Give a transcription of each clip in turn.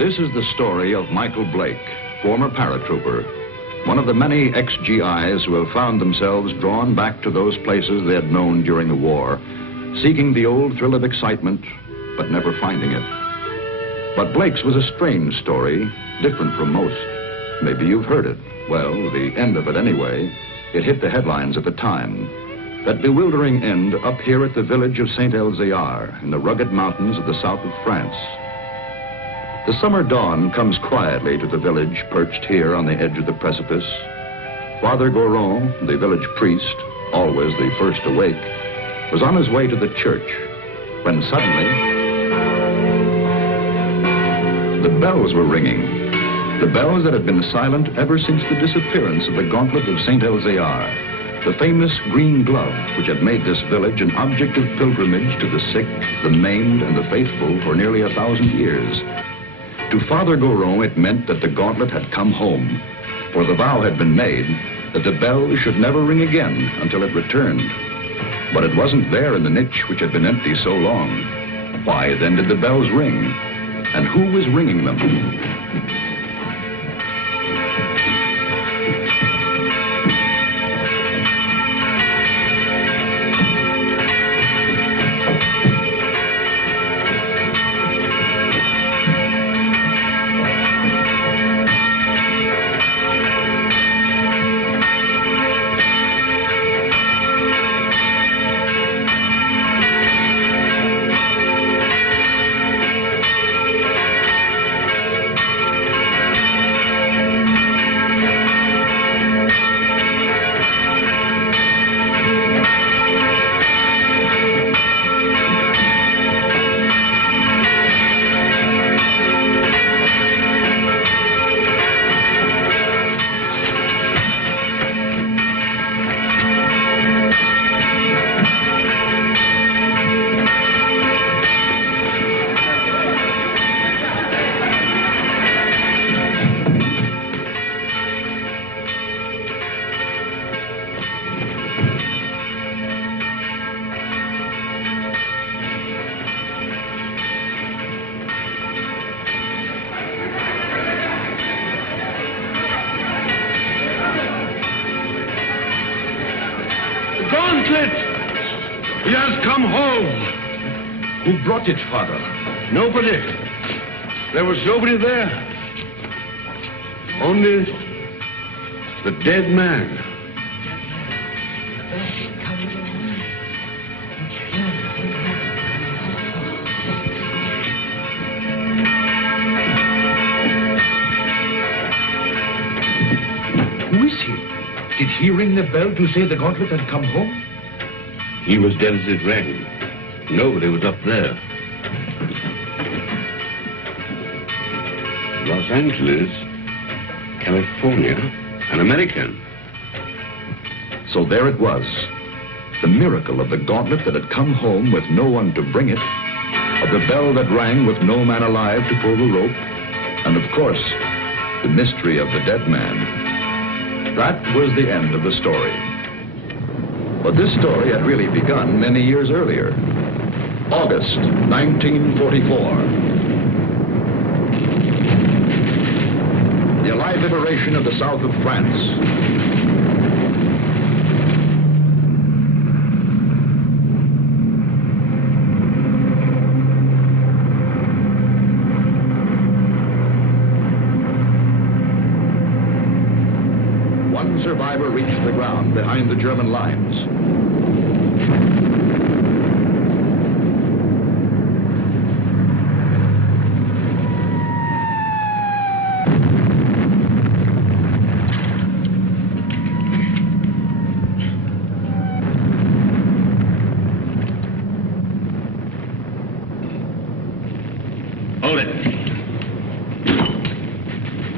This is the story of Michael Blake, former paratrooper, one of the many ex-GIs who have found themselves drawn back to those places they had known during the war, seeking the old thrill of excitement, but never finding it. But Blake's was a strange story, different from most. Maybe you've heard it. Well, the end of it anyway. It hit the headlines at the time. That bewildering end up here at the village of Saint-Elzéar in the rugged mountains of the south of France. The summer dawn comes quietly to the village perched here on the edge of the precipice. Father Goron, the village priest, always the first awake, was on his way to the church when suddenly the bells were ringing. The bells that had been silent ever since the disappearance of the gauntlet of Saint-Elzéar, the famous green glove which had made this village an object of pilgrimage to the sick, the maimed, and the faithful for nearly 1,000 years. To Father Goron, it meant that the gauntlet had come home, for the vow had been made that the bell should never ring again until it returned. But it wasn't there in the niche which had been empty so long. Why then did the bells ring? And who was ringing them? He has come home. Who brought it, Father? Nobody. There was nobody there. Only the dead man. Who is he? Did he ring the bell to say the gauntlet had come home? He was dead as it rang. Nobody was up there. Los Angeles, California, an American. So there it was. The miracle of the gauntlet that had come home with no one to bring it, of the bell that rang with no man alive to pull the rope, and of course, the mystery of the dead man. That was the end of the story. But this story had really begun many years earlier. August 1944. The Allied liberation of the south of France. One survivor reached the ground behind the German lines. Hold it.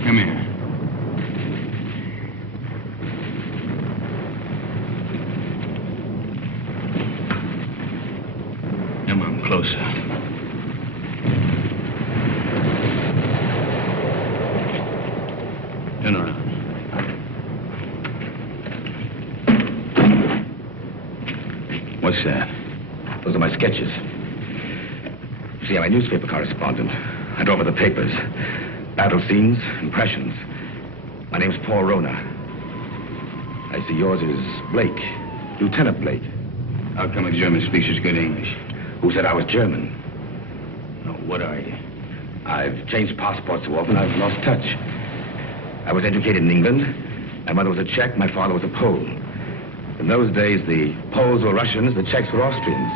Come here. Come on, closer. Turn around. What's that? Those are my sketches. See, I'm a newspaper correspondent. Went over the papers. Battle scenes, impressions. My name's Paul Rona. I see yours is Blake. Lieutenant Blake. How come a German speaks such good English? Who said I was German? No, what are you? I've changed passports so often I've lost touch. I was educated in England. My mother was a Czech, my father was a Pole. In those days, the Poles were Russians, the Czechs were Austrians.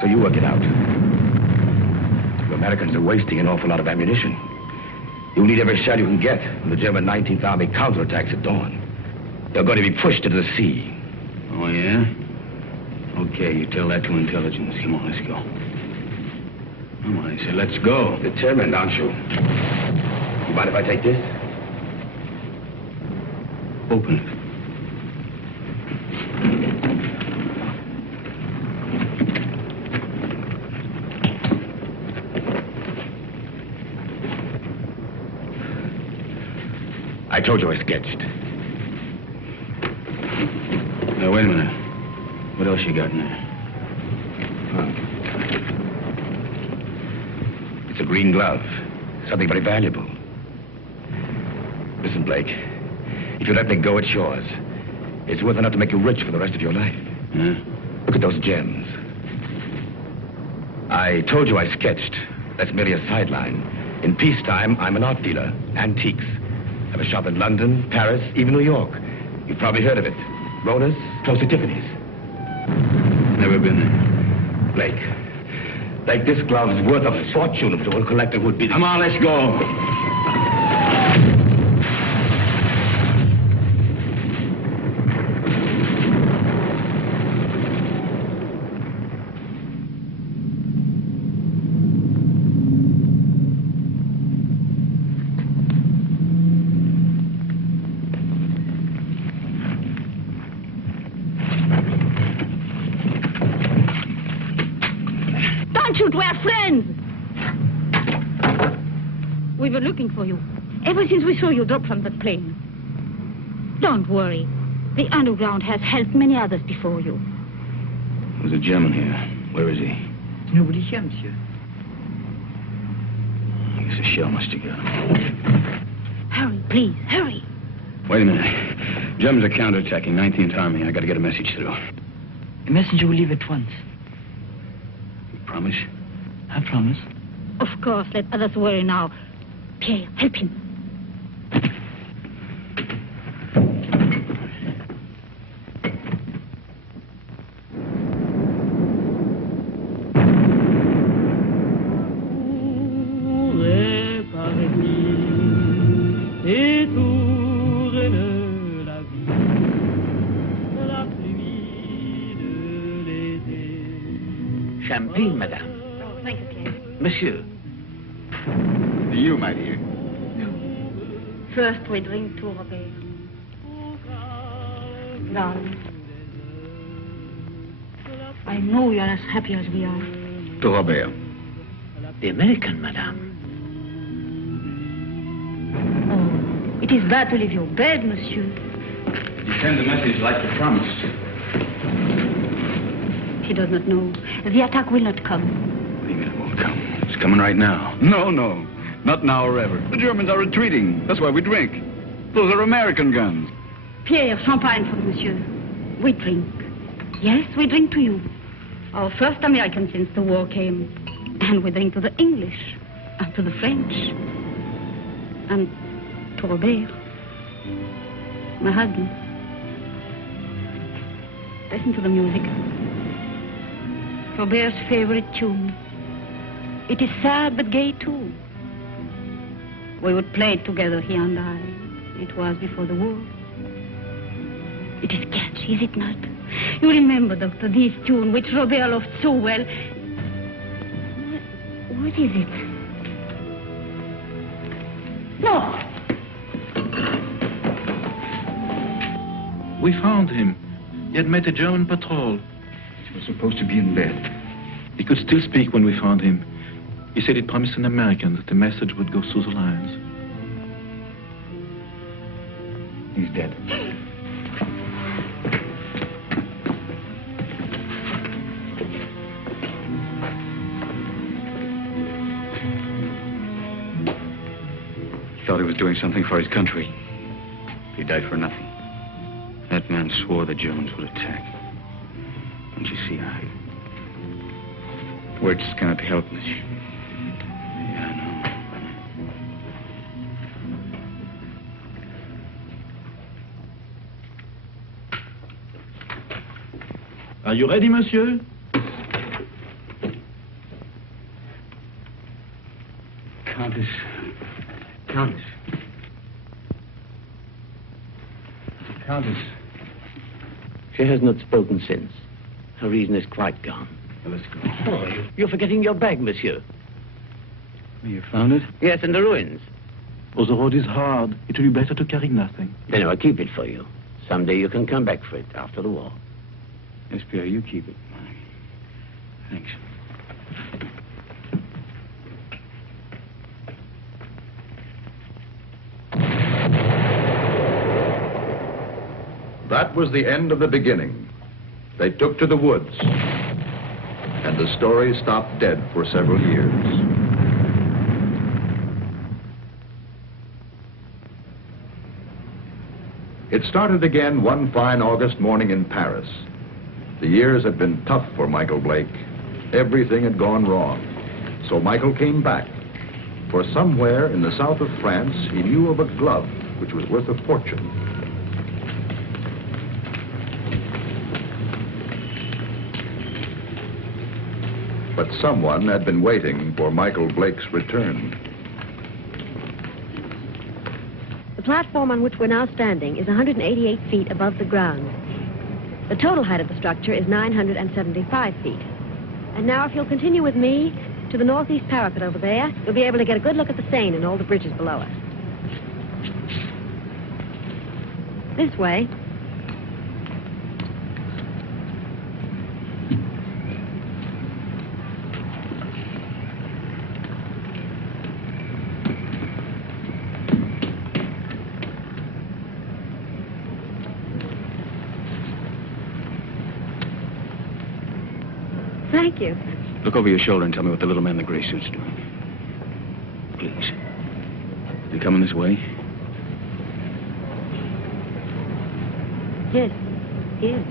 So you work it out. You Americans are wasting an awful lot of ammunition. You'll need every shell you can get when the German 19th Army counterattacks at dawn. They're going to be pushed into the sea. Oh, yeah? Okay, you tell that to intelligence. Come on, let's go. Come on, I said, let's go. Determined, aren't you? You mind if I take this? Open it. I told you I sketched. Now, wait a minute. What else you got in there? It's a green glove. Something very valuable. Listen, Blake. If you let me go, it's yours. It's worth enough to make you rich for the rest of your life. Yeah? Look at those gems. I told you I sketched. That's merely a sideline. In peacetime, I'm an art dealer. Antiques. I have a shop in London, Paris, even New York. You've probably heard of it. Rona's, close to Tiffany's. Never been there. Blake, this glove is worth a fortune if to a collector who'd be... Come on, let's go. Shoot, we're friends. We were looking for you ever since we saw you drop from that plane. Don't worry. The underground has helped many others before you. There's a German here. Where is he? Nobody here, monsieur. I guess a shell must have got him. Hurry, please, hurry. Wait a minute. Germans are counterattacking 19th Army. I got to get a message through. A messenger will leave at once. Promise? I promise. Of course, let others worry now. Pierre, help him. Champagne, madame. Oh, thank you, Pierre. Monsieur. You, my dear. First, we drink to Robert. Darling, I know you're as happy as we are. To Robert. The American, madame. Oh, it is bad to leave your bed, monsieur. You send the message like you promised. He does not know. The attack will not come. What do you mean it won't come? It's coming right now. No. Not now or ever. The Germans are retreating. That's why we drink. Those are American guns. Pierre, champagne for monsieur. We drink. Yes, we drink to you. Our first American since the war came. And we drink to the English. And to the French. And to Robert. My husband. Listen to the music. Robert's favorite tune. It is sad but gay too. We would play it together, he and I. It was before the war. It is catchy, is it not? You remember, Doctor, this tune which Robert loved so well. What is it? No! We found him. He had met a German patrol. He was supposed to be in bed. He could still speak when we found him. He said he'd promised an American that the message would go through the lines. He's dead. was doing something for his country. He died for nothing. That man swore the Germans would attack. Don't you see, words cannot help, monsieur. Yeah, I know. Are you ready, monsieur? Countess. Countess. Countess. She has not spoken since. Her reason is quite gone. Well, let's go. Oh, you're forgetting your bag, monsieur. You found it? Yes, in the ruins. Oh, the road is hard. It will be better to carry nothing. Then I'll keep it for you. Someday you can come back for it after the war. Yes, Pierre, you keep it. Thanks. That was the end of the beginning. They took to the woods, and the story stopped dead for several years. It started again one fine August morning in Paris. The years had been tough for Michael Blake. Everything had gone wrong. So Michael came back. For somewhere in the south of France, he knew of a glove which was worth a fortune. But someone had been waiting for Michael Blake's return. The platform on which we're now standing is 188 feet above the ground. The total height of the structure is 975 feet. And now if you'll continue with me to the northeast parapet over there, you'll be able to get a good look at the Seine and all the bridges below us. This way. Thank you. Look over your shoulder and tell me what the little man in the gray suit's doing. Please. You coming this way? Yes, he is.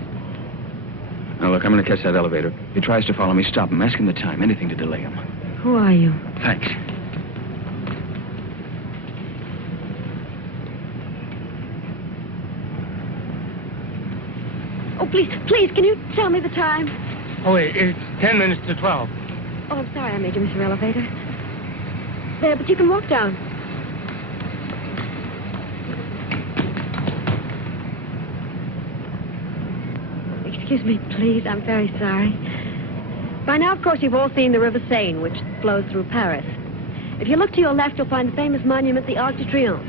Now, look, I'm going to catch that elevator. If he tries to follow me, stop him. Ask him the time. Anything to delay him. Who are you? Thanks. Oh, please, can you tell me the time? Oh, wait, it's 10 minutes to 12. Oh, I'm sorry I made you miss your elevator. There, but you can walk down. Excuse me, please. I'm very sorry. By now, of course, you've all seen the River Seine, which flows through Paris. If you look to your left, you'll find the famous monument, the Arc de Triomphe.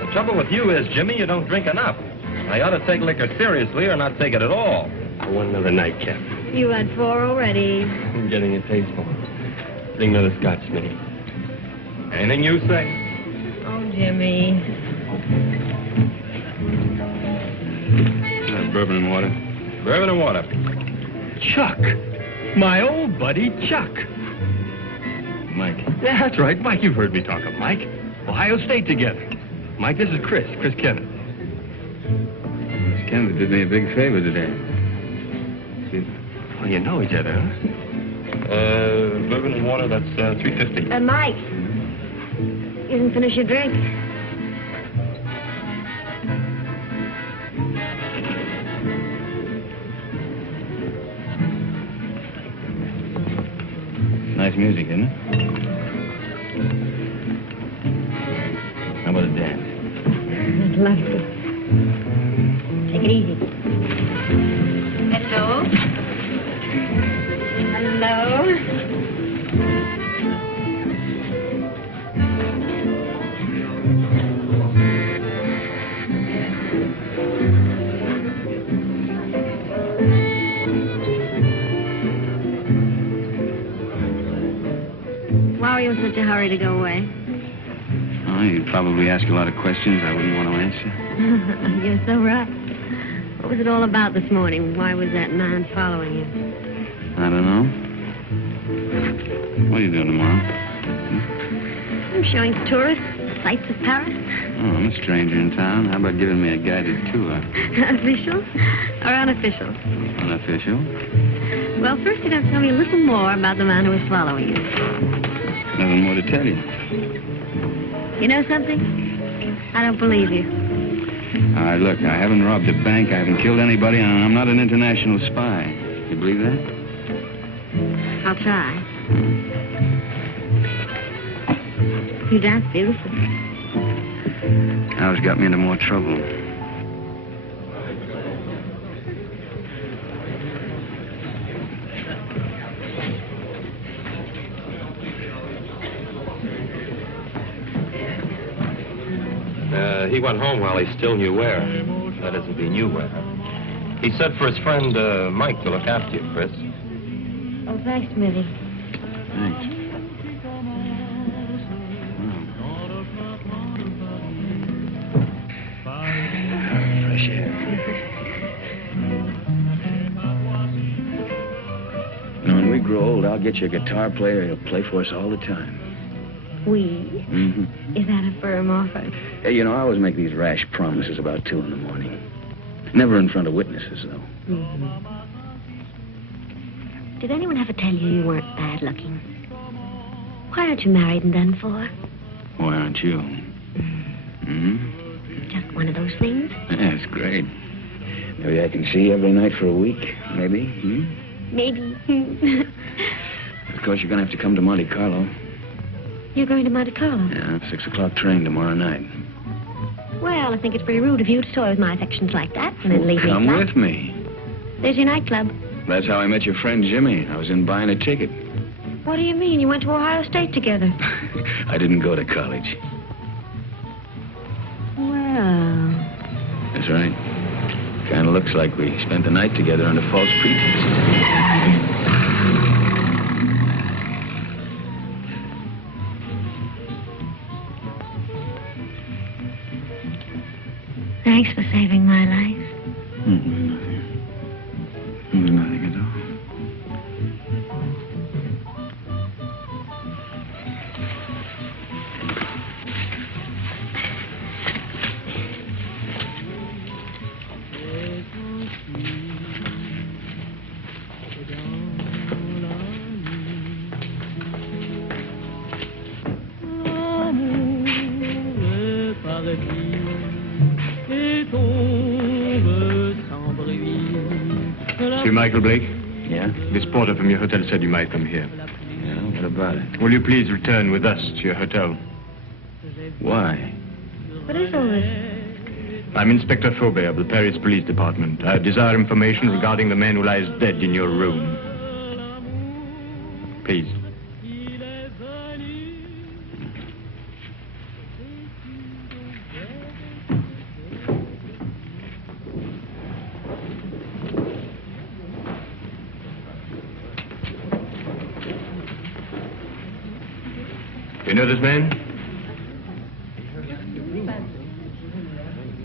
The trouble with you is, Jimmy, you don't drink enough. I ought to take liquor seriously or not take it at all. I want another nightcap. You had 4 already. I'm getting a taste for it. Bring another scotch, Smitty. Anything you say. Oh, Jimmy. Bourbon and water. Bourbon and water. Chuck. My old buddy, Chuck. Mike. Yeah, that's right. Mike, you've heard me talk of Mike. Ohio State together. Mike, this is Chris Kenneth. Miss Kennedy did me a big favor today. Well, you know each other, huh? Bourbon and water, that's $3.50. And Mike, you didn't finish your drink. Nice music, isn't it? How about a dance? Lovely. Take it easy. Hello. Hello. Why were you in such a a hurry to go away? Oh, you'd probably ask a lot of questions I wouldn't want to answer. You're so right. What was it all about this morning? Why was that man following you? I don't know. What are you doing tomorrow? I'm showing tourists the sights of Paris. Oh, I'm a stranger in town. How about giving me a guided tour? Official or unofficial? Unofficial? Well, first you'd have to tell me a little more about the man who was following you. Nothing more to tell you. You know something? I don't believe you. All right, look, I haven't robbed a bank, I haven't killed anybody, and I'm not an international spy. You believe that? I'll try. You dance beautifully. Now it's got me into more trouble. He went home while he still knew where. That is, if he knew where. He said for his friend Mike to look after you, Chris. Oh, thanks, Millie. Thanks. Fresh air. When we grow old, I'll get you a guitar player. He'll play for us all the time. We? Mm-hmm. Is that a firm offer? Hey, you know, I always make these rash promises about 2 in the morning. Never in front of witnesses, though. Mm-hmm. Did anyone ever tell you weren't bad looking? Why aren't you married and done for? Why aren't you? Just one of those things? Yeah, it's great. Maybe I can see you every night for a week. Maybe. Maybe. Of course, you're going to have to come to Monte Carlo. You're going to Monte Carlo? Yeah, 6 o'clock train tomorrow night. Well, I think it's pretty rude of you to toy with my affections like that and then leave me Come flat. with me. There's your nightclub. That's how I met your friend Jimmy. I was in buying a ticket. What do you mean? You went to Ohio State together. I didn't go to college. Well... That's right. Kind of looks like we spent the night together under false pretenses. Thanks for saving my life. Nothing at all. Monsieur Michael Blake? Yeah? This porter from your hotel said you might come here. Yeah, what about it? Will you please return with us to your hotel? Why? What is all this? I'm Inspector Faubert of the Paris Police Department. I desire information regarding the man who lies dead in your room. Please. You know this man?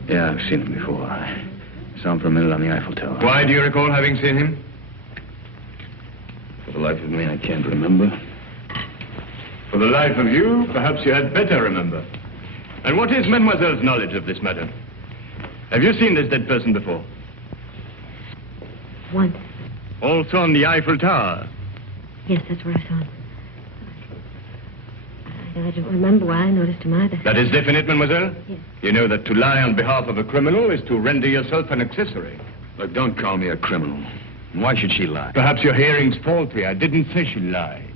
Yeah, I've seen him before. I saw him for a minute on the Eiffel Tower. Why do you recall having seen him? For the life of me, I can't remember. For the life of you, perhaps you had better remember. And what is Mademoiselle's knowledge of this matter? Have you seen this dead person before? Once. Also on the Eiffel Tower? Yes, that's where I saw him. I don't remember why I noticed him either. That is definite, mademoiselle? Yes. You know that to lie on behalf of a criminal is to render yourself an accessory. Look, don't call me a criminal. Why should she lie? Perhaps your hearing's faulty. I didn't say she lied.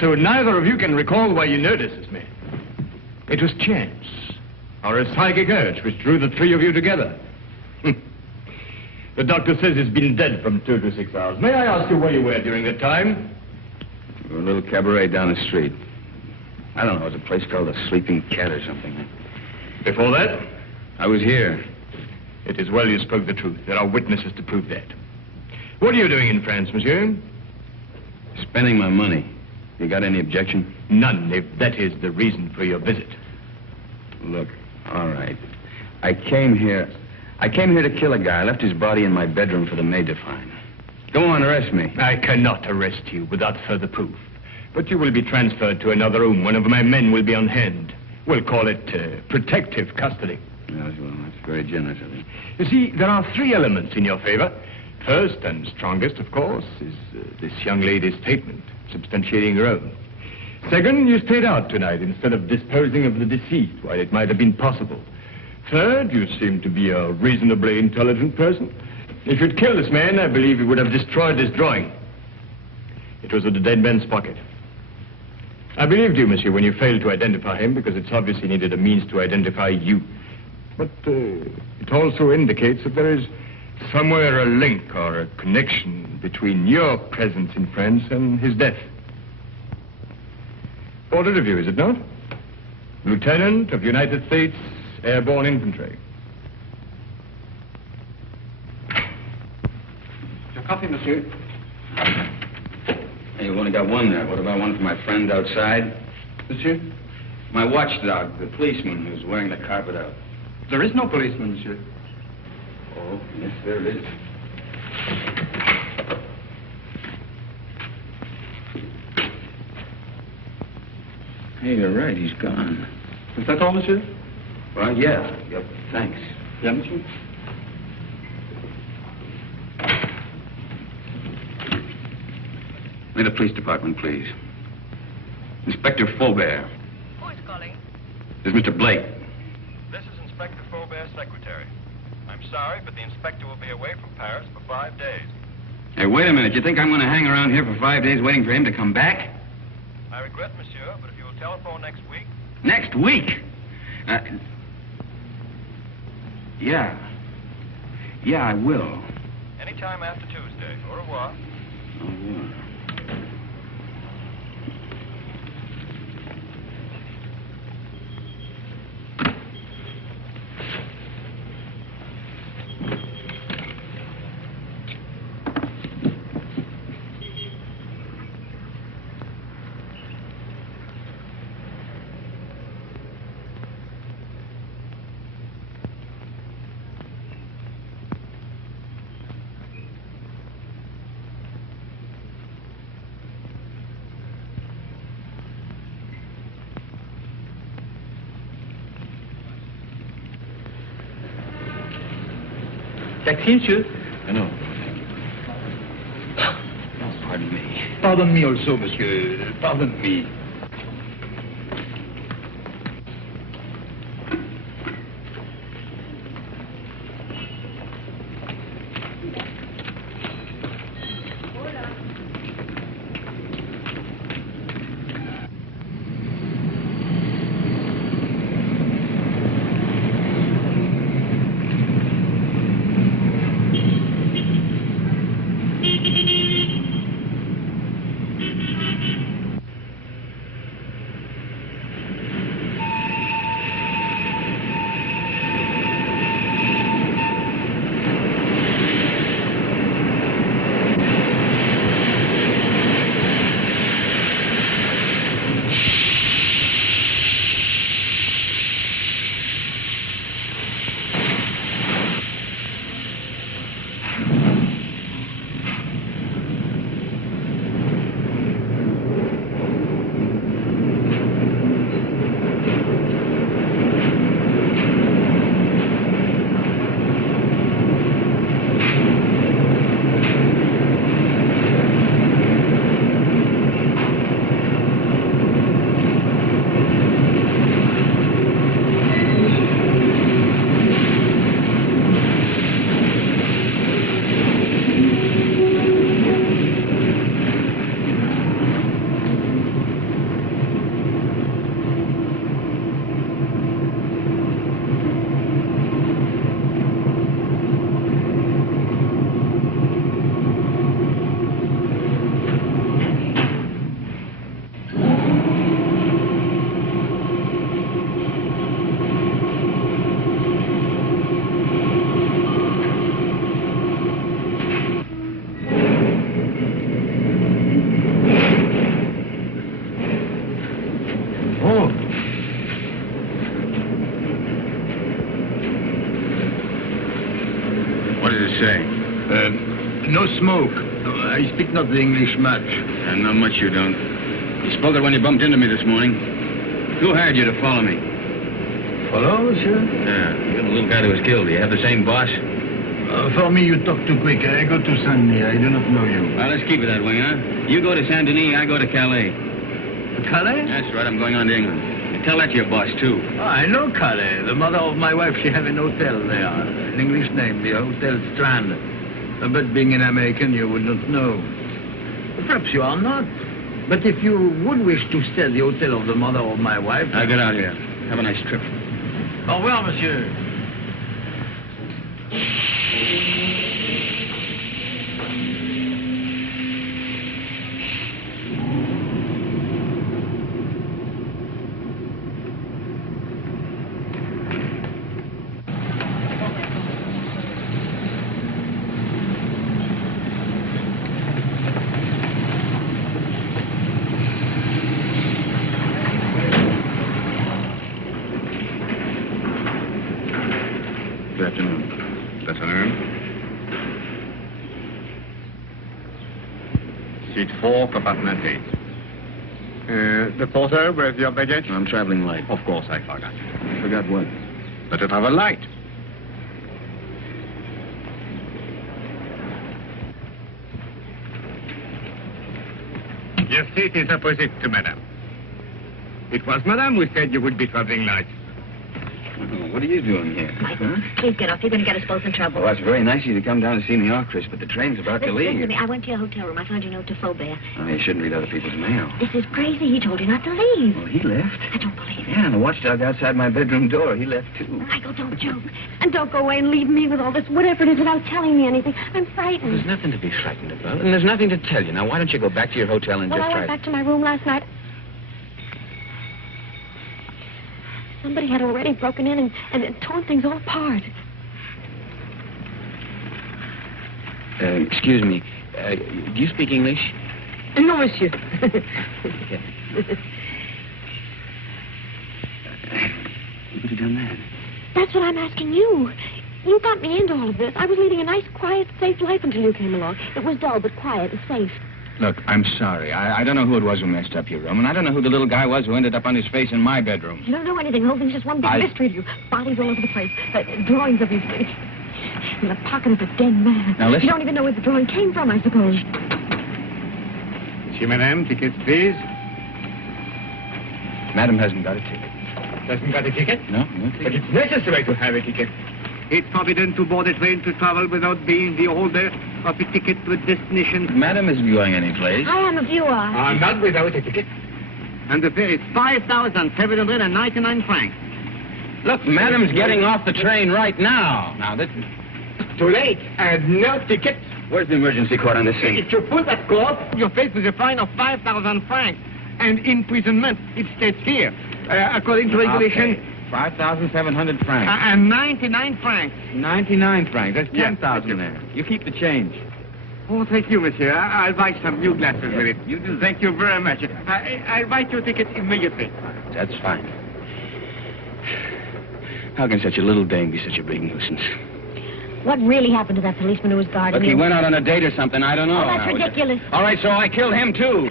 So neither of you can recall why you noticed this man. It was chance, or a psychic urge which drew the 3 of you together. The doctor says he's been dead from 2 to 6 hours. May I ask you where you were during that time? A little cabaret down the street. I don't know, it was a place called the Sleeping Cat or something. Before that? I was here. It is well you spoke the truth. There are witnesses to prove that. What are you doing in France, monsieur? Spending my money. You got any objection? None, if that is the reason for your visit. Look, all right. I came here to kill a guy. I left his body in my bedroom for the maid to find. Go on, arrest me. I cannot arrest you without further proof. But you will be transferred to another room. One of my men will be on hand. We'll call it protective custody. Yes, well, that's very generous of you. You see, there are 3 elements in your favor. First and strongest, of course, is this young lady's statement, substantiating her own. Second, you stayed out tonight instead of disposing of the deceased while it might have been possible. Third, you seem to be a reasonably intelligent person. If you'd killed this man, I believe you would have destroyed this drawing. It was in the dead man's pocket. I believed you, monsieur, when you failed to identify him, because it's obvious he needed a means to identify you. But it also indicates that there is somewhere a link or a connection between your presence in France and his death. Ordered of you, is it not? Lieutenant of United States Airborne Infantry. Your coffee, monsieur. Hey, you've only got one there. What about one for my friend outside? Monsieur? My watchdog, the policeman who's wearing the carpet out. There is no policeman, monsieur. Oh, yes, there it is. Hey, you're right. He's gone. Is that all, monsieur? Well, yeah. Yep. Thanks. Yeah, monsieur. May the police department, please. Inspector Faubert. Who is calling? This is Mr. Blake. This is Inspector Faubert's secretary. I'm sorry, but the inspector will be away from Paris for 5 days. Hey, wait a minute. You think I'm going to hang around here for 5 days waiting for him to come back? I regret, monsieur, but if you will telephone next week... Next week? Yeah. Yeah, I will. Anytime after Tuesday. Au revoir. Au revoir. Taxi, monsieur? No. Pardon me. Pardon me also, monsieur. Pardon me. Oh. What does it say? No smoke. I speak not the English much. Not much you don't. You spoke it when you bumped into me this morning. Who hired you to follow me? Follow, monsieur? Yeah, you're the little guy that was killed. Do you have the same boss? For me, you talk too quick. I go to Saint-Denis. I do not know you. Well, let's keep it that way, huh? You go to Saint-Denis, I go to Calais. Calais? That's right, I'm going on to England. You tell that to your boss, too. Oh, I know Calais. The mother of my wife, she have an hotel there. An English name, the Hotel Strand. But being an American, you would not know. Perhaps you are not. But if you would wish to stay at the hotel of the mother of my wife... Now get out here. Have a nice trip. Au revoir, monsieur. Good afternoon. Good afternoon. Seat 4, compartment 8. The porter, where's your baggage? I'm traveling light. Of course, I forgot. Forgot what? But to travel light. Your seat is opposite to Madame. It was Madame who said you would be traveling light. Oh, what are you doing here? Michael, please get off. You're going to get us both in trouble. Well, that's very nice of you to come down to see me off, Chris, but the train's about to Listen to leave. me. I went to your hotel room. I found your note to Faubert. Oh, you shouldn't read other people's mail. This is crazy. He told you not to leave. Well, he left. I don't believe it. Yeah, and the watchdog outside my bedroom door, he left, too. Michael, don't joke. And don't go away and leave me with all this, whatever it is, without telling me anything. I'm frightened. There's nothing to be frightened about, and there's nothing to tell you. Now, why don't you go back to your hotel and Well, just I try went back to my room last night. Somebody had already broken in and torn things all apart. Excuse me. Do you speak English? No, monsieur. You could have done that. That's what I'm asking you. You got me into all of this. I was leading a nice, quiet, safe life until you came along. It was dull, but quiet and safe. Look, I'm sorry. I don't know who it was who messed up your room, and I don't know who the little guy was who ended up on his face in my bedroom. You don't know anything. The whole thing's just one big mystery to you. Bodies all over the place. Drawings of his face. In the pocket of a dead man. Now, listen. You don't even know where the drawing came from, I suppose. Monsieur, Madame, tickets, please. Madam hasn't got a ticket. Doesn't got a ticket? No ticket. But it's necessary to have a ticket. It's forbidden to board a train to travel without being the holder of a ticket to a destination. Madam isn't going anyplace. I am if you are. I'm not without a ticket. And the fare is 5,799 francs. Look, Madam's getting off the train right now. Now, this... Too late. And no ticket. Where's the emergency cord on this thing? If you pull that cord, you're faced with a fine of 5,000 francs. And imprisonment, it stays here. According to regulation... Okay. 5,700 francs. And 99 francs. 99 francs. That's Yes, 10,000 there. You keep the change. Oh, thank you, monsieur. I'll buy some new glasses with it. You do. Thank you very much. I'll write your ticket immediately. That's fine. How can such a little dame be such a big nuisance? What really happened to that policeman who was guarding Look, he you? went out on a date or something. I don't know. Oh, that's ridiculous. All right, so I killed him, too.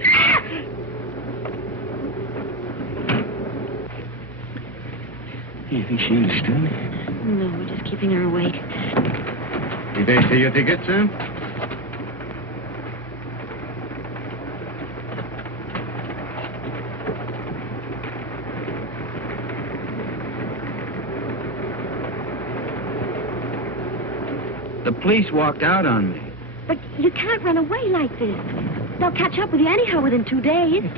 You think she understood? No, we're just keeping her awake. Did they see your ticket, sir? The police walked out on me. But you can't run away like this. They'll catch up with you anyhow within 2 days. In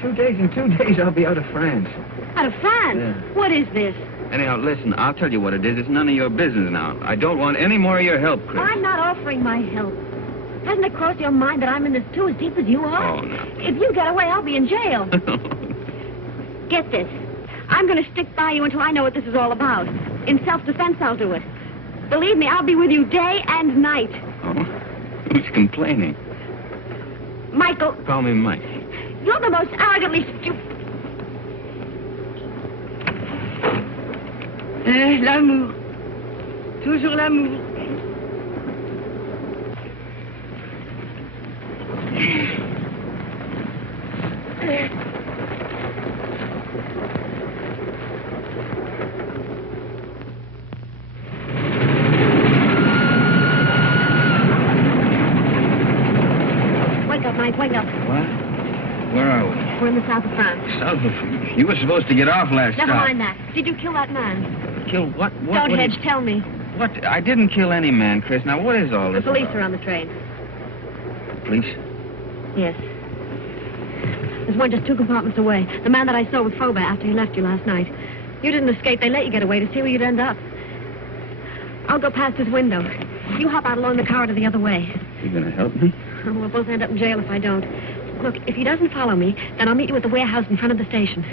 2 days, I'll be out of France. Out of France? Yeah. What is this? Anyhow, listen, I'll tell you what it is. It's none of your business now. I don't want any more of your help, Chris. I'm not offering my help. Hasn't it crossed your mind that I'm in this too as deep as you are? Oh, no. If you get away, I'll be in jail. Get this. I'm going to stick by you until I know what this is all about. In self-defense, I'll do it. Believe me, I'll be with you day and night. Oh? Who's complaining? Michael, Call me Mike. you're the most arrogantly stupid... L'amour. Toujours l'amour. Wake up, Mike, wake up. What? Where are we? We're in the south of France. South of... You were supposed to get off last Never stop. mind that. Did you kill that man? Kill what? Don't what hedge, tell me. What? I didn't kill any man, Chris. Now, what is all The this police about? are on the train. Police? Yes. There's one just 2 compartments away. The man that I saw with Frobe after he left you last night. You didn't escape. They let you get away to see where you'd end up. I'll go past his window. You hop out along the corridor the other way. You gonna help me? We'll both end up in jail if I don't. Look, if he doesn't follow me, then I'll meet you at the warehouse in front of the station.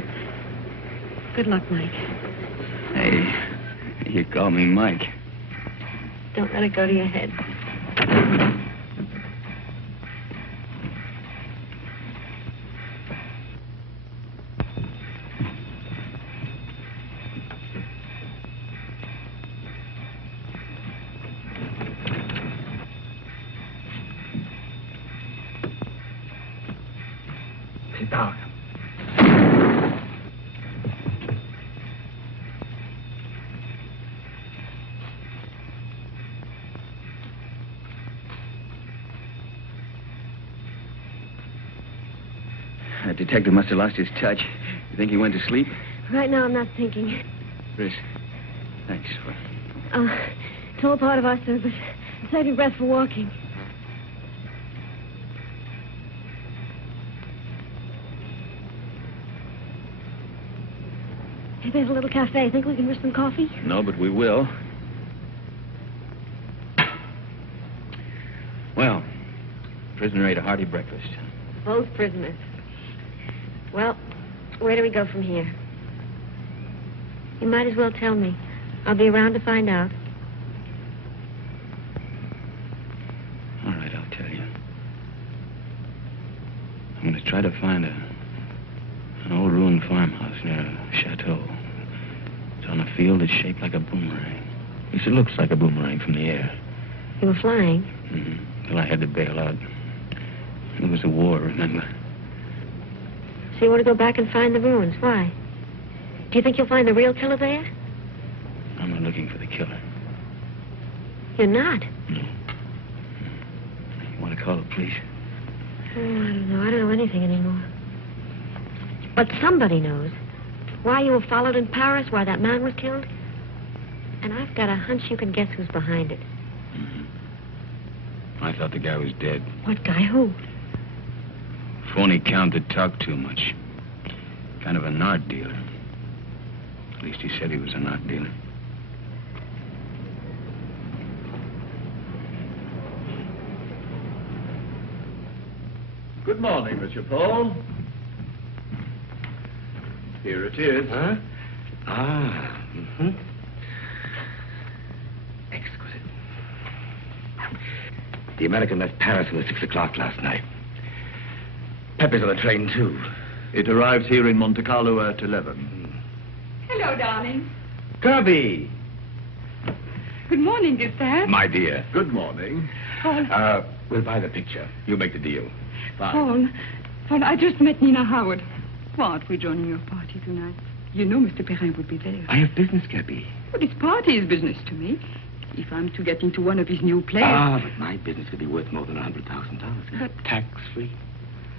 Good luck, Mike. Hey, you call me Mike. Don't let it go to your head. Sit down. That detective must have lost his touch. You think he went to sleep? Right now, I'm not thinking. Chris, thanks for... It's all part of our service. Save your breath for walking. Hey, there's a little cafe. Think we can risk some coffee? No, but we will. Well, prisoner ate a hearty breakfast. Both prisoners. Well, where do we go from here? You might as well tell me. I'll be around to find out. All right, I'll tell you. I'm going to try to find an old ruined farmhouse near a chateau. It's on a field that's shaped like a boomerang. At least it looks like a boomerang from the air. You were flying? Mm-hmm. Till I had to bail out. It was a war, remember? So you want to go back and find the ruins? Why? Do you think you'll find the real killer there? I'm not looking for the killer. You're not? No. You want to call the police? Oh, I don't know. I don't know anything anymore. But somebody knows. Why you were followed in Paris, why that man was killed. And I've got a hunch you can guess who's behind it. Mm-hmm. I thought the guy was dead. What guy? Who? Phony count that talked too much. Kind of a nard dealer. At least he said he was a nard dealer. Good morning, Monsieur Paul. Here it is. Huh? Ah, mm-hmm. Exquisite. The American left Paris at 6 o'clock last night. Pepe's on the train, too. It arrives here in Monte Carlo at 11. Hello, darling. Kirby! Good morning, dear Dad. My dear. Good morning. Paul. We'll buy the picture. You make the deal. Fine. Paul, I just met Nina Howard. Why aren't we joining your party tonight? You know Mr. Perrin would be there. I have business, Kirby. Well, this party is business to me. If I'm to get into one of his new plays... But my business could be worth more than $100,000. But- Tax-free.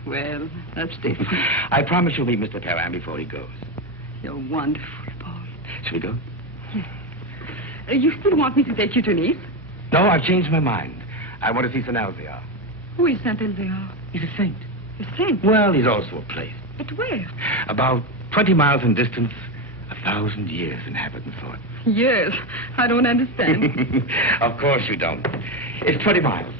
Well, that's different. I promise you'll meet Mr. Perrin before he goes. You're wonderful, Paul. Shall we go? Yes. You still want me to take you to Nice? No, I've changed my mind. I want to see Saint Elzéar. Who is Saint Elzéar? He's a saint. A saint? Well, he's also a place. But where? About 20 miles in distance, 1,000 years in habit and thought. Yes, I don't understand. Of course you don't. It's 20 miles.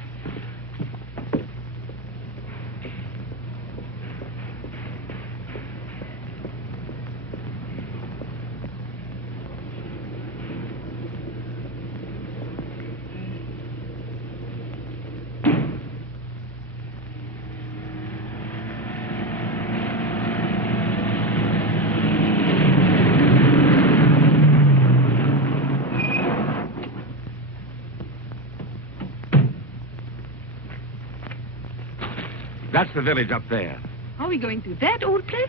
That's the village up there. Are we going to that old place?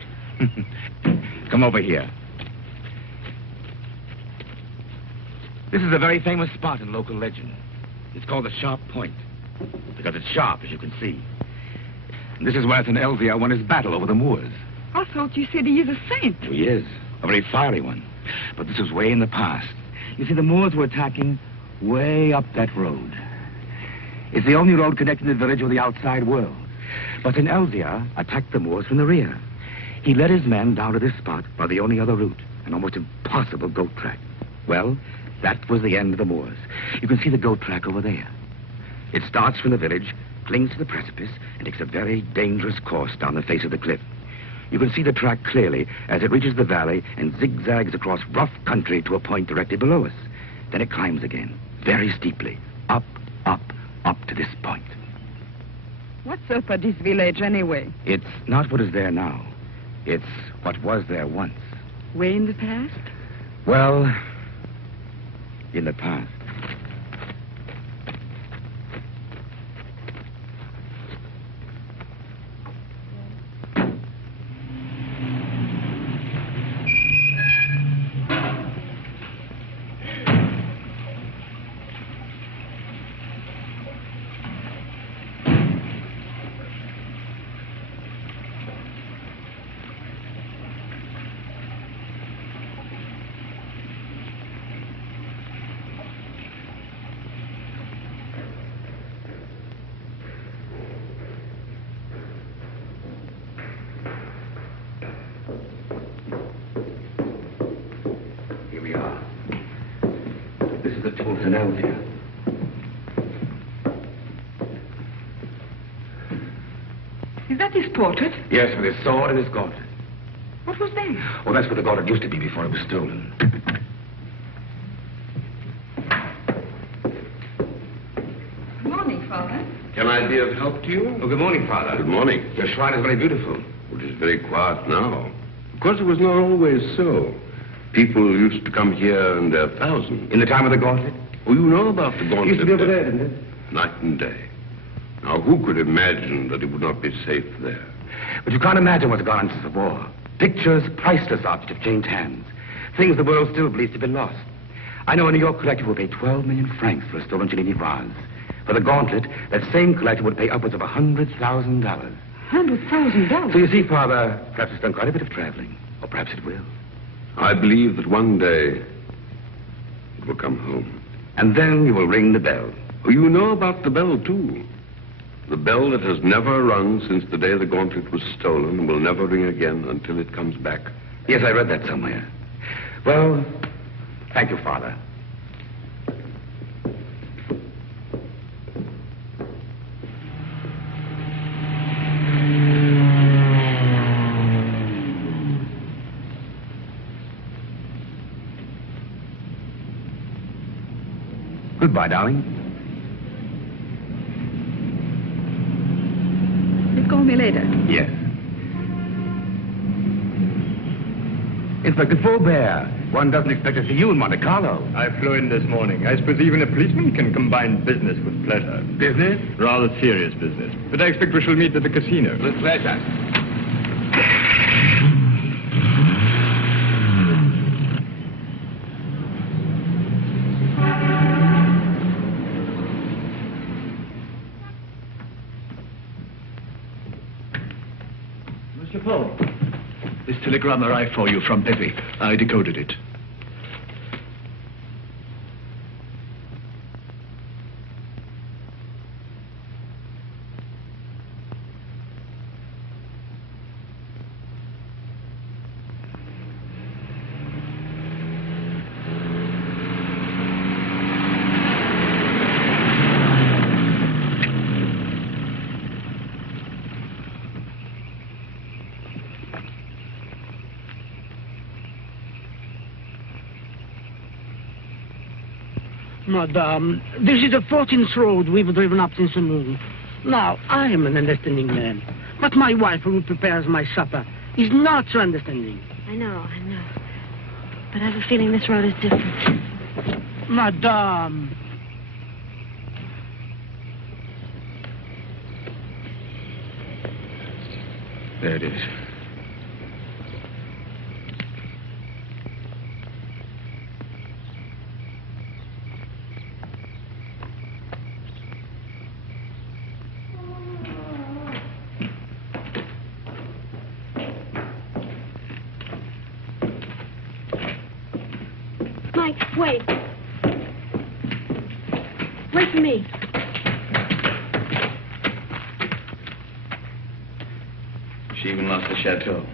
Come over here. This is a very famous spot in local legend. It's called the Sharp Point, because it's sharp, as you can see. And this is where St. Elzea won his battle over the Moors. I thought you said he is a saint. He is, a very fiery one. But this was way in the past. You see, the Moors were attacking way up that road. It's the only road connecting the village with the outside world. But St. Elzea attacked the Moors from the rear. He led his men down to this spot by the only other route, an almost impossible goat track. Well, that was the end of the Moors. You can see the goat track over there. It starts from the village, clings to the precipice, and takes a very dangerous course down the face of the cliff. You can see the track clearly as it reaches the valley and zigzags across rough country to a point directly below us. Then it climbs again, very steeply, up, up, up to this point. What's up at this village anyway? It's not what is there now. It's what was there once. Way in the past? Well, in the past. Is that his portrait? Yes, with his sword and his gauntlet. What was that? Oh, that's where the gauntlet used to be before it was stolen. Good morning, Father. Can I be of help to you? Oh, good morning, Father. Good morning. Your shrine is very beautiful. It is very quiet now. Of course, it was not always so. People used to come here in their thousands. In the time of the gauntlet? Oh, you know about the gauntlet. It used to be over there, didn't it? Night and day. Now, who could imagine that it would not be safe there? But you can't imagine what's gone on since the war. Pictures, priceless objects have changed hands. Things the world still believes to be lost. I know a New York collector will pay 12 million francs for a stolen Cellini vase. For the gauntlet, that same collector would pay upwards of $100,000. $100,000? So you see, Father, perhaps it's done quite a bit of traveling. Or perhaps it will. I believe that one day it will come home. And then you will ring the bell. Oh, you know about the bell, too. The bell that has never rung since the day the gauntlet was stolen will never ring again until it comes back. Yes, I read that somewhere. Well, thank you, Father. Goodbye, darling. You'll call me later. Yes. Inspector Faubert, one doesn't expect to see you in Monte Carlo. I flew in this morning. I suppose even a policeman can combine business with pleasure. Business? Rather serious business. But I expect we shall meet at the casino. With pleasure. Mr. Paul, this telegram arrived for you from Pepe. I decoded it. Madame, this is the 14th road we've driven up since the moon. Now, I am an understanding man. But my wife, who prepares my supper, is not so understanding. I know. But I have a feeling this road is different. Madame. There it is. Mike, wait. Wait for me. She even lost the chateau.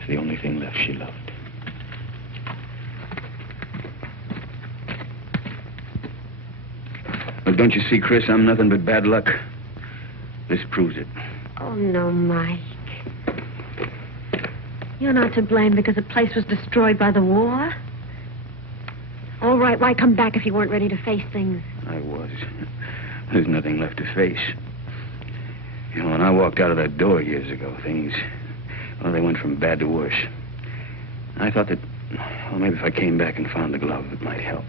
It's the only thing left she loved. But don't you see, Chris, I'm nothing but bad luck. This proves it. Oh, no, Mike. You're not to blame because the place was destroyed by the war. All right, why come back if you weren't ready to face things? I was. There's nothing left to face. You know, when I walked out of that door years ago, things, well, they went from bad to worse. I thought that, well, maybe if I came back and found the glove, it might help.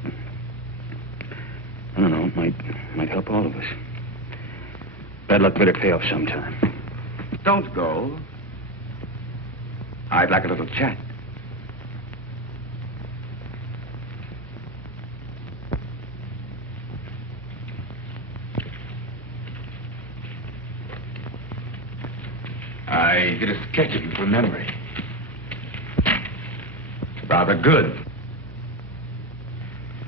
I don't know, it might help all of us. Bad luck better pay off sometime. Don't go. I'd like a little chat. I did a sketch of you from memory. Rather good.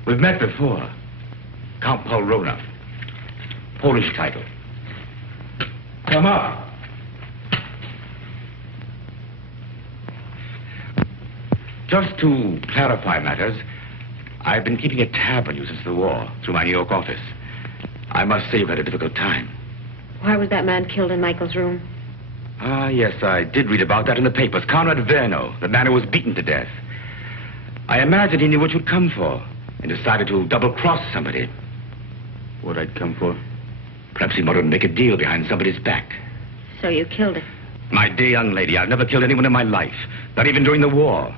We've met before. Count Paul Rona. Polish title. Come up. Just to clarify matters, I've been keeping a tab on you since the war, through my New York office. I must say you've had a difficult time. Why was that man killed in Michael's room? Ah, yes, I did read about that in the papers. Conrad Verno, the man who was beaten to death. I imagined he knew what you'd come for and decided to double-cross somebody. What I'd come for? Perhaps he wanted to make a deal behind somebody's back. So you killed him. My dear young lady, I've never killed anyone in my life, not even during the war.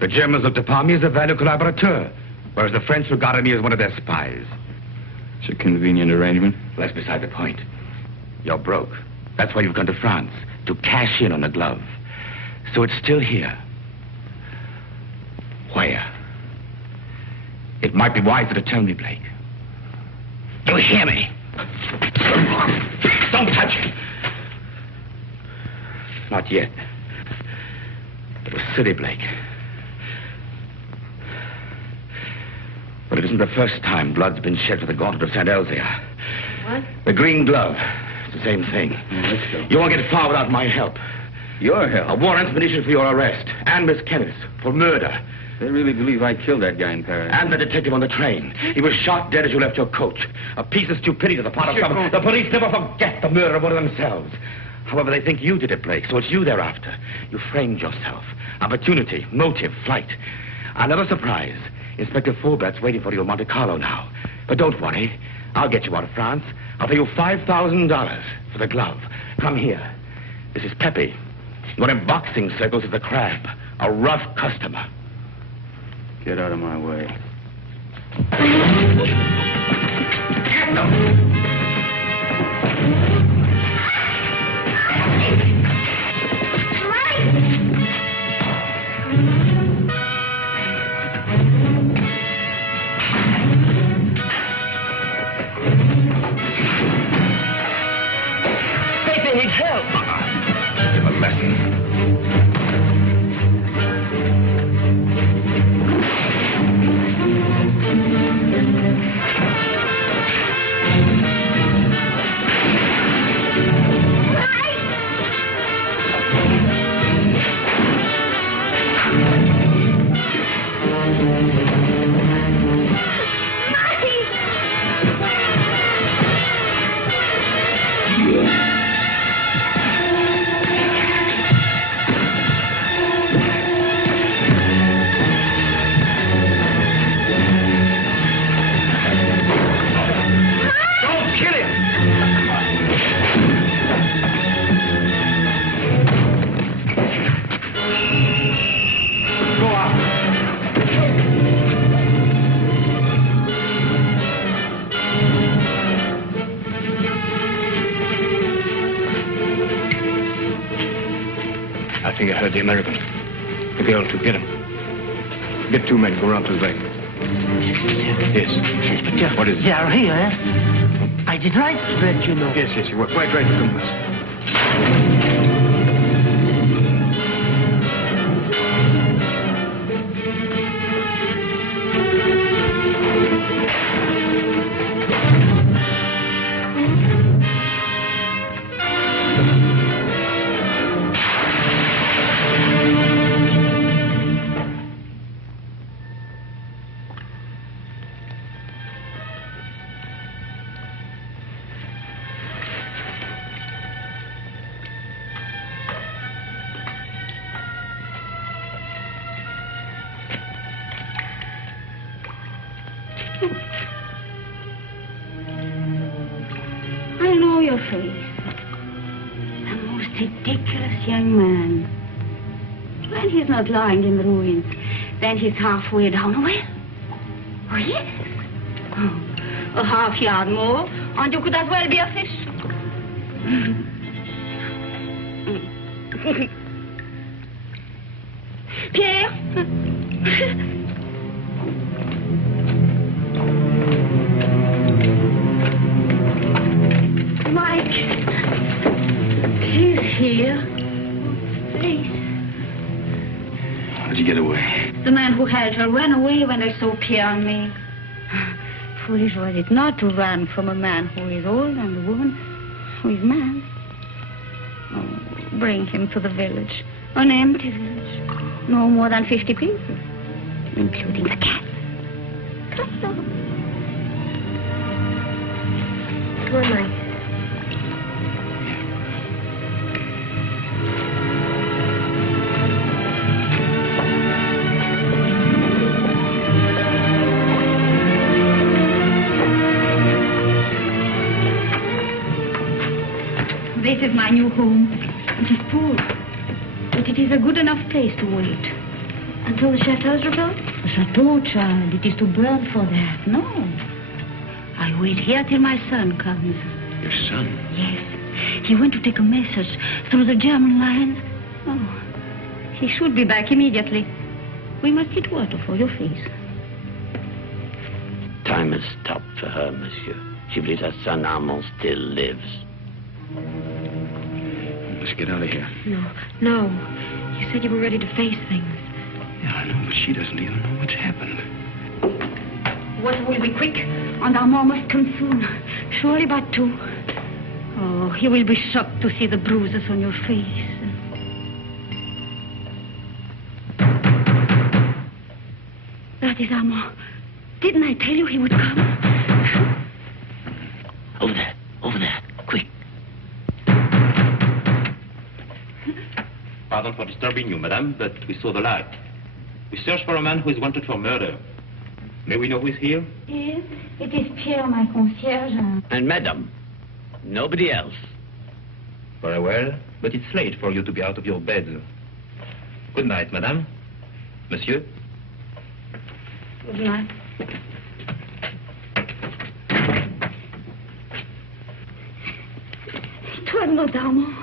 The Germans looked upon me as a valued collaborateur, whereas the French regarded me as one of their spies. It's a convenient arrangement. Well, that's beside the point. You're broke. That's why you've gone to France, to cash in on the glove. So it's still here. Where? It might be wiser to tell me, Blake. You hear me? Don't touch it. Not yet. It was silly, Blake. But it isn't the first time blood's been shed for the gauntlet of St. Elzea. What? The green glove. It's the same thing. Let's go. You won't get far without my help. Your help? A warrant's been issued for your arrest. And Miss Kenneth's for murder. They really believe I killed that guy in Paris. And the detective on the train. He was shot dead as you left your coach. A piece of stupidity to the part of some... The police never forget the murder of one of themselves. However, they think you did it, Blake, so it's you they're after. You framed yourself. Opportunity, motive, flight. Another surprise. Inspector Faubert's waiting for you in Monte Carlo now. But don't worry. I'll get you out of France. I'll pay you $5,000 for the glove. Come here. This is Pepe. What in boxing circles is the Crab. A rough customer. Get out of my way. Get them! Pepe needs help. Give a lesson. heard the American. The girl, too. Get him. Get 2 men. Go around to the back. Yes. Inspector. What is it? They are here, eh? I did right to let you know. Yes, you were quite right to come with us. I know your face. The most ridiculous young man. When he's not lying in the ruins, then he's halfway down a well. Oh, yes. Oh, a half yard more, and you could as well be a fish. Pierre? Mike, he's here. Please. How did you get away? The man who held her ran away when they saw Pierre and me. Foolish was it not to run from a man who is old and a woman who is mad. Oh, bring him to the village. An empty village. No more than 50 people, including the cat. Come on. Come on, Mike. This is my new home. It is poor, but it is a good enough place to wait. Until the chateau's rebuilt? The chateau, child. It is to burn for that. No. I wait here till my son comes. Your son? Yes. He went to take a message through the German lines. Oh, he should be back immediately. We must get water for your face. Time has stopped for her, monsieur. She believes her son Armand still lives. Let's get out of here. No. You said you were ready to face things. Yeah, I know, but she doesn't even know what's happened. Water will be quick, and Armand must come soon. Surely by 2. Oh, he will be shocked to see the bruises on your face. That is Armand. Didn't I tell you he would come? Over there, quick. Pardon for disturbing you, madame, but we saw the light. We search for a man who is wanted for murder. May we know who is here? Yes, it is Pierre, my concierge. And madame, nobody else. Very well, but it's late for you to be out of your bed. Good night, madame. Monsieur? Good night. It was not Armand.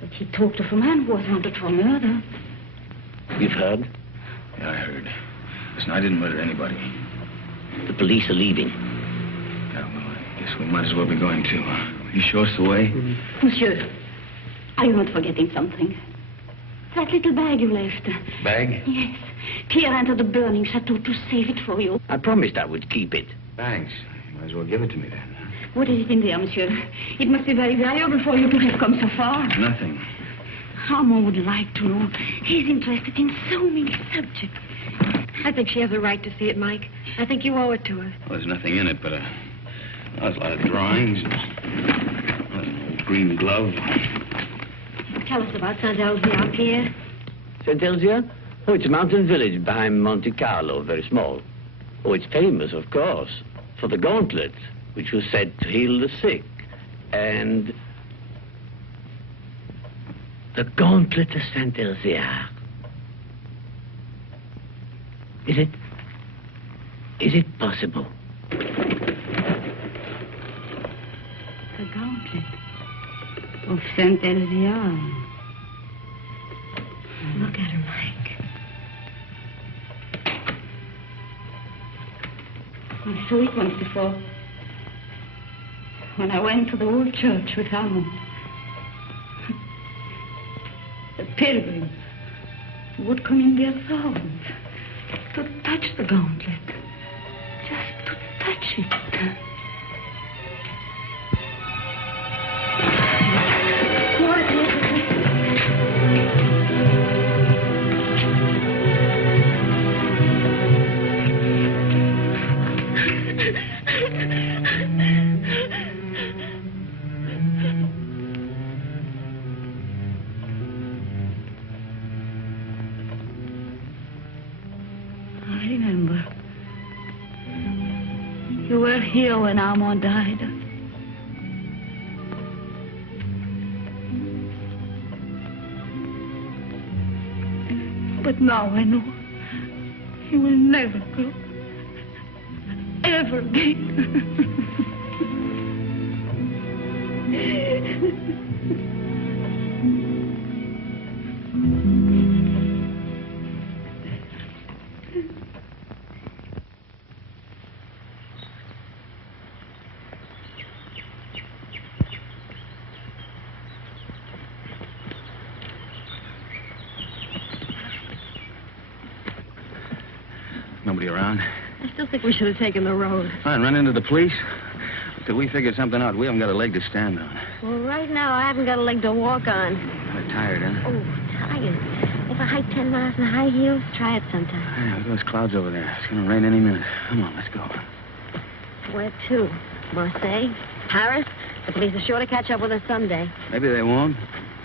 But he talked of a man who was wanted for murder. You've heard? Yeah, I heard. Listen, I didn't murder anybody. The police are leaving. Yeah, well, I guess we might as well be going too. You show us the way? Monsieur, are you not forgetting something? That little bag you left. Bag? Yes. Pierre entered the burning chateau to save it for you. I promised I would keep it. Thanks. You might as well give it to me then. What is it in there, monsieur? It must be very valuable for you to have come so far. Nothing. Armand would like to know. He's interested in so many subjects. I think she has a right to see it, Mike. I think you owe it to her. Well, there's nothing in it but there's a lot of drawings. An old green glove. Tell us about Saint-Elzéar, Pierre. Saint-Elzéar? Oh, it's a mountain village behind Monte Carlo, very small. Oh, it's famous, of course, for the gauntlet, which was said to heal the sick. And the gauntlet of Saint-Elzéar. Is it possible? The gauntlet. Of Saint Elvia. Look at her, Mike. I saw it once before. When I went to the old church with Armand. The pilgrims would come in their thousands to touch the gauntlet. Just to touch it. Here when Armand died. But now I know he will never go. Ever again. Nobody around? I still think we should have taken the road. Fine, run into the police. Until we figure something out, we haven't got a leg to stand on. Well, right now, I haven't got a leg to walk on. Kind of tired, huh? Oh, tired. If I hike 10 miles in high heels, try it sometime. Yeah, look at those clouds over there. It's going to rain any minute. Come on, let's go. Where to? Marseille? Paris? The police are sure to catch up with us someday. Maybe they won't.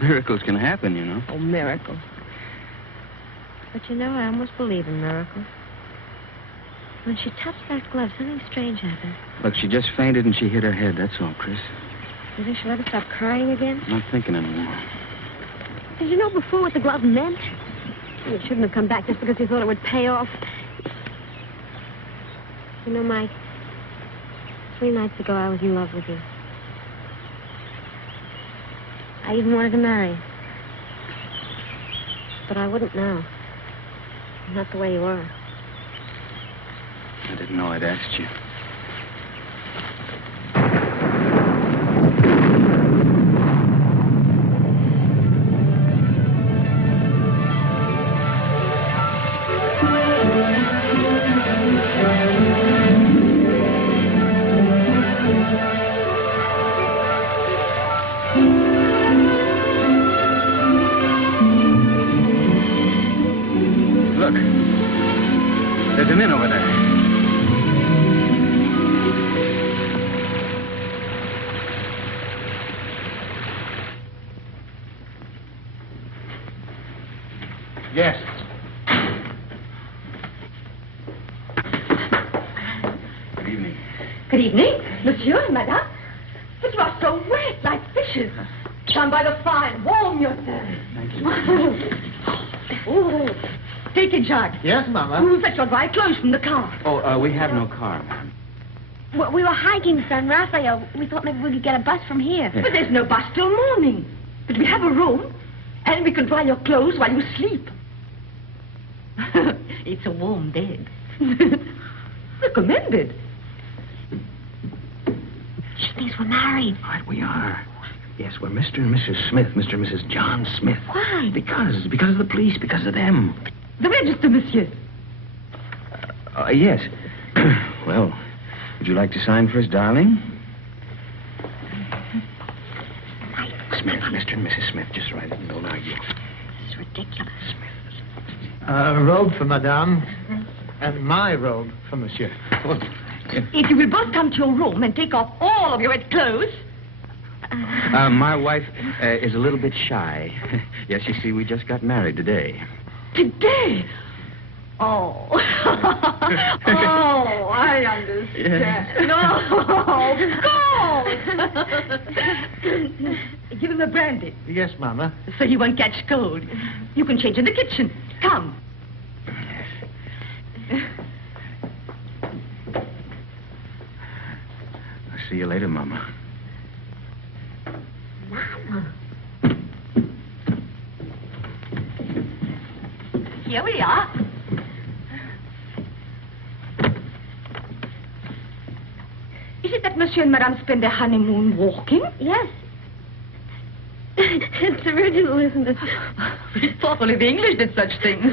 Miracles can happen, you know. Oh, miracles. But you know, I almost believe in miracles. When she touched that glove, something strange happened. Look, she just fainted and she hit her head. That's all, Chris. You think she'll ever stop crying again? I'm not thinking anymore. Did you know before what the glove meant? It shouldn't have come back just because you thought it would pay off. You know, Mike, 3 nights ago I was in love with you. I even wanted to marry. But I wouldn't now. Not the way you are. I didn't know I'd asked you. Look, there's an inn over there. Yes. Good evening. Good evening, monsieur and madame. But you are so wet, like fishes. Stand by the fire and warm yourself. Thank you. Oh, take it, Jacques. Yes, Mama. We'll fetch your dry clothes from the car. Oh, we have no car, ma'am. Well, we were hiking San Rafael. We thought maybe we could get a bus from here. But there's no bus till morning. But we have a room, and we can dry your clothes while you sleep. It's a warm bed. Recommended. She thinks we're married. Right, we are. Yes, we're Mr. and Mrs. Smith, Mr. and Mrs. John Smith. Why? Because of the police, because of them. The register, monsieur. Yes. Well, would you like to sign first, darling? Smith, Mr. and Mrs. Smith, just write it and don't argue. This is ridiculous. A robe for Madame, and my robe for Monsieur. If you will both come to your room and take off all of your wet clothes. My wife is a little bit shy. Yes, you see, we just got married today. Today? Oh. Oh, I understand. No. Go. Give him a brandy. Yes, Mama. So he won't catch cold. You can change in the kitchen. Come. I'll see you later, Mama. Mama. Here we are. Is it that Monsieur and Madame spend their honeymoon walking? Yes. It's original, isn't it? We thought only the English did such things.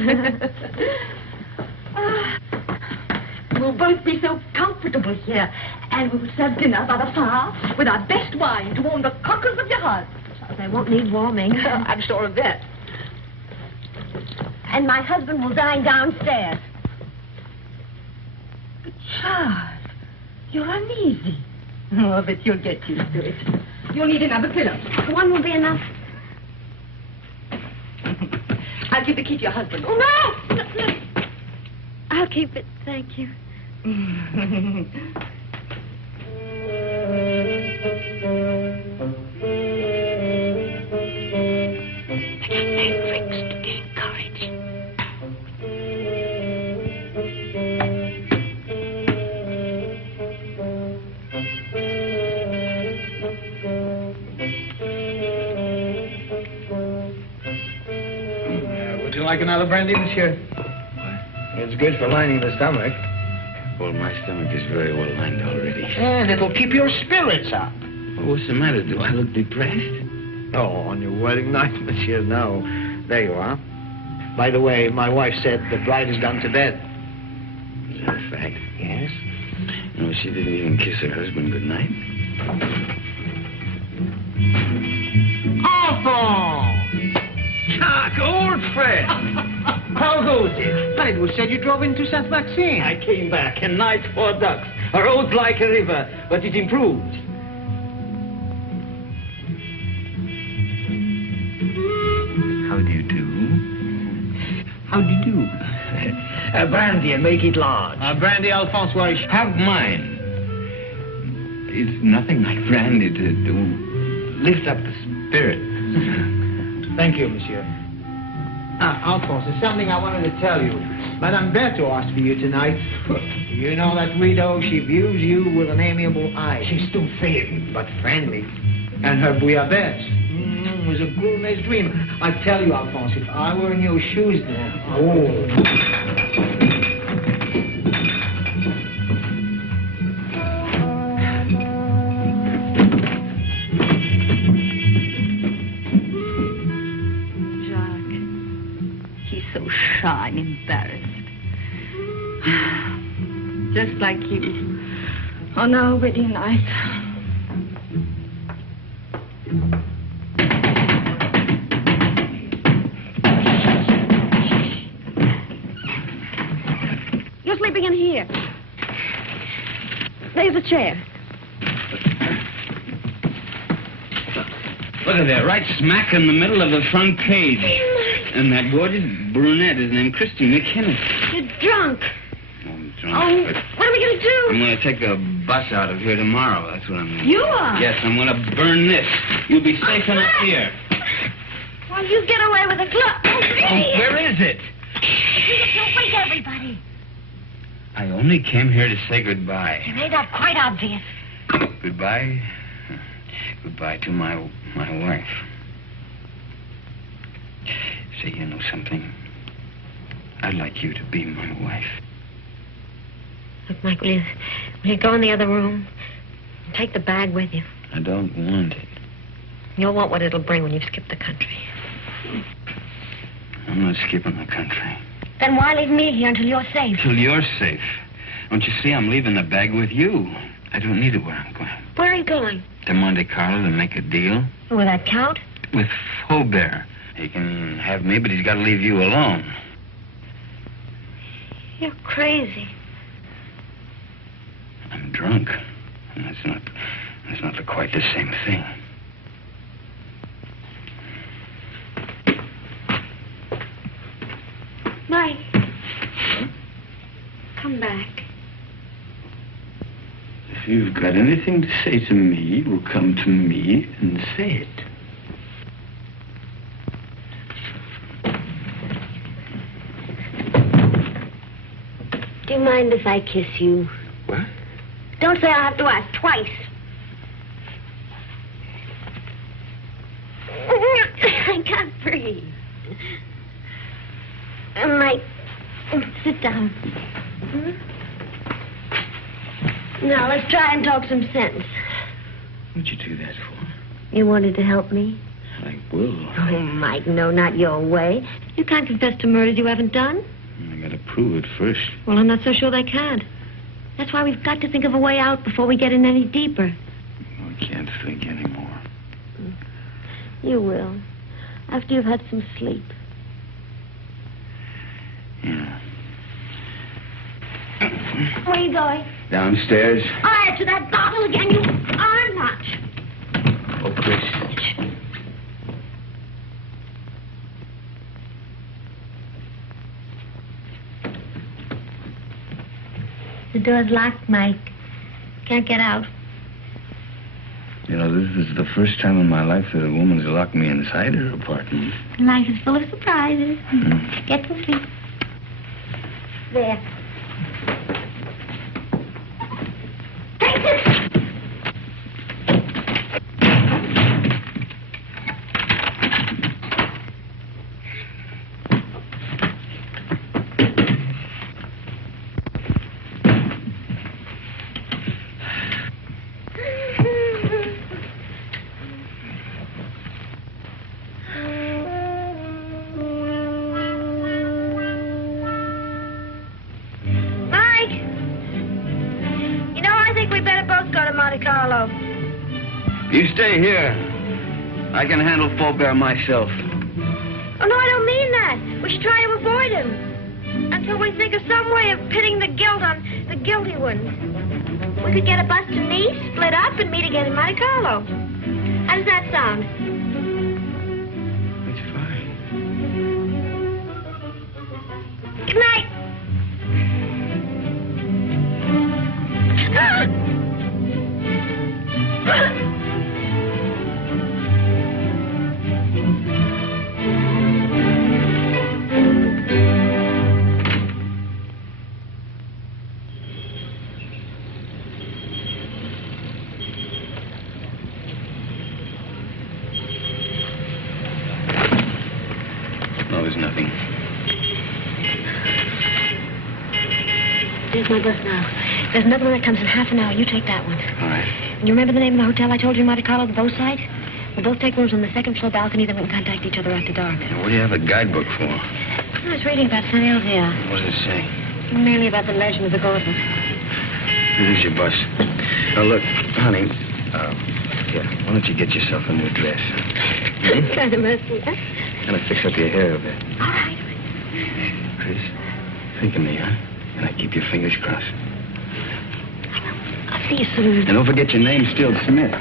We'll both be so comfortable here. And we will serve dinner by the fire with our best wine to warm the cockles of your heart. They won't need warming. I'm sure of that. And my husband will dine downstairs. But Charles, you're uneasy. Oh, but you'll get used to it. You'll need another pillow. One will be enough. I'll give the key to your husband. Oh, no! No. I'll keep it, thank you. Would you like another brandy, monsieur? It's good for lining the stomach. Well, my stomach is very well lined already. And it'll keep your spirits up. Well, what's the matter? Do I look depressed? Oh, on your wedding night, monsieur, no. There you are. By the way, my wife said the bride has gone to bed. Is that a fact? Yes. No, she didn't even kiss her husband goodnight. Alphonse! Chuck, old friend! How goes it? But it was said you drove into Saint-Maxime. I came back, a night for ducks. A road like a river, but it improved. How do you do? How do you do? Brandy and make it large. Brandy, Alphonse, why? Have mine. It's nothing like brandy to lift up the spirit. Thank you, monsieur. Alphonse, there's something I wanted to tell you. Madame Berthaud asked for you tonight. You know that widow, she views you with an amiable eye. She's still thin, but friendly. And her bouillabaisse was a gourmet's dream. I tell you, Alphonse, if I were in your shoes then... Oh... Shy and embarrassed. Just like you on our wedding night. You're sleeping in here. There's a chair. Look at that, right smack in the middle of the front page. And that gorgeous brunette is named Christine McKinnon. You're drunk. I'm drunk. Oh, what are we going to do? I'm going to take a bus out of here tomorrow. That's what I'm going to do. You are? Yes, I'm going to burn this. You'll be safe enough here. Well, you get away with a glove. Oh, where is it? Don't wake everybody. I only came here to say goodbye. You made that quite obvious. Goodbye? Goodbye to my wife. Say, you know something? I'd like you to be my wife. Look, Mike, will you go in the other room? Take the bag with you. I don't want it. You'll want what it'll bring when you've skipped the country. I'm not skipping the country. Then why leave me here until you're safe? Till you're safe. Don't you see, I'm leaving the bag with you. I don't need it where I'm going. Where are you going? To Monte Carlo to make a deal. Will that count? With Faubert. He can have me, but he's got to leave you alone. You're crazy. I'm drunk. And that's not quite the same thing. Mike. Huh? Come back. If you've got anything to say to me, you'll come to me and say it. Do you mind if I kiss you? What? Don't say I have to ask twice. can't breathe. Mike, sit down. Now, let's try and talk some sense. What'd you do that for? You wanted to help me? I will. Oh, Mike, no, not your way. You can't confess to murders you haven't done. I gotta prove it first. Well, I'm not so sure they can't. That's why we've got to think of a way out before we get in any deeper. I can't think anymore. You will. After you've had some sleep. Yeah. Where are you going? Downstairs. All right, to that bottle again. You are not. Oh, Chris. The door's locked, Mike. Can't get out. You know, this is the first time in my life that a woman's locked me inside her apartment. Life is full of surprises. Get some sleep. There. Take this! You stay here. I can handle Faubert myself. Oh, no, I don't mean that. We should try to avoid him. Until we think of some way of pitting the guilt on the guilty ones. We could get a bus to Nice, split up, and meet again in Monte Carlo. How does that sound? It's fine. Good night. No, there's nothing. There's my bus now. There's another one that comes in half an hour. You take that one. All right. You remember the name of the hotel I told you in Monte Carlo, the boat site? We'll both take rooms on the second floor balcony, then we can contact each other after dark. Now, what do you have a guidebook for? I was reading about St. Elzea. What does it say? Mainly about the legend of the gauntlet. Here's your bus. Now, look, honey, here, why don't you get yourself a new dress? Kind of messy, huh? Kind of fix up your hair a bit. All right. Chris, think of me, huh? And I keep your fingers crossed. I'll see you soon. And don't forget your name's still Smith.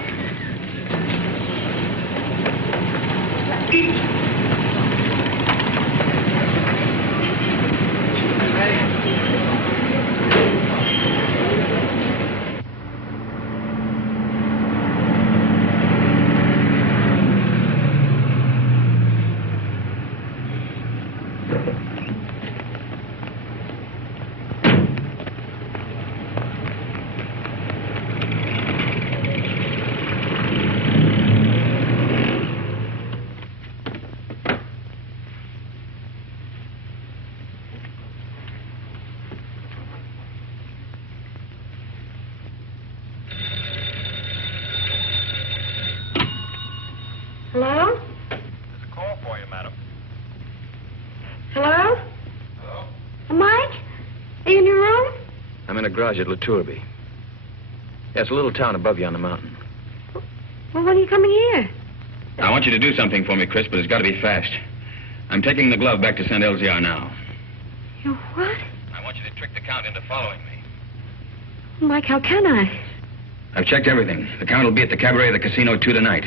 Hello? There's a call for you, madam. Hello? Hello? Mike? Are you in your room? I'm in a garage at La Tourby. Yeah, it's a little town above you on the mountain. Well, when are you coming here? I want you to do something for me, Chris, but it's got to be fast. I'm taking the glove back to St. Elzea now. You what? I want you to trick the Count into following me. Mike, how can I? I've checked everything. The Count will be at the cabaret of the casino 2 tonight.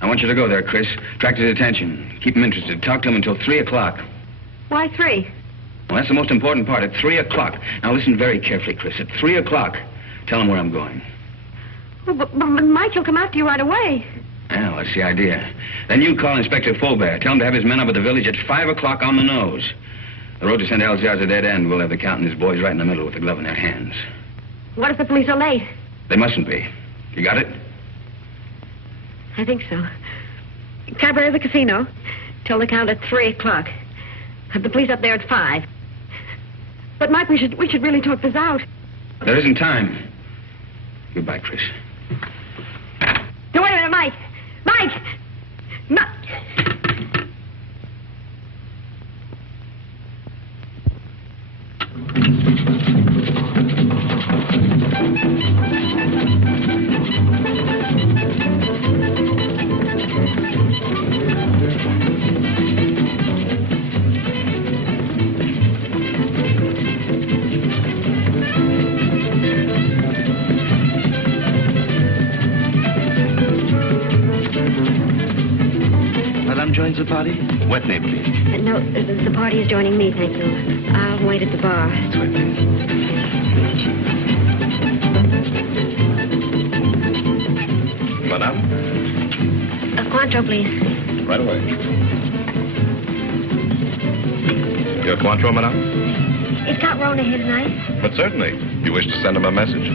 I want you to go there, Chris. Attract his attention. Keep him interested. Talk to him until 3 o'clock. Why 3? Well, that's the most important part. At 3 o'clock. Now, listen very carefully, Chris. At 3 o'clock, tell him where I'm going. Well, but Mike, he'll come after you right away. Well, that's the idea. Then you call Inspector Faubert. Tell him to have his men up at the village at 5 o'clock on the nose. The road to St. Elzea is a dead end. We'll have the Count and his boys right in the middle with the glove in their hands. What if the police are late? They mustn't be. You got it? I think so. Cabaret of the casino. Till the count at 3 o'clock. Have the police up there at 5. But, Mike, we should really talk this out. There isn't time. Goodbye, Chris. No, wait a minute, Mike! Mike! Joins the party? What name, please? No, the party is joining me, thank you. I'll wait at the bar. That's right, please. Madame? A Cointreau, please. Right away. Your Cointreau, madame? Is Count Rona here tonight? But certainly. You wish to send him a message?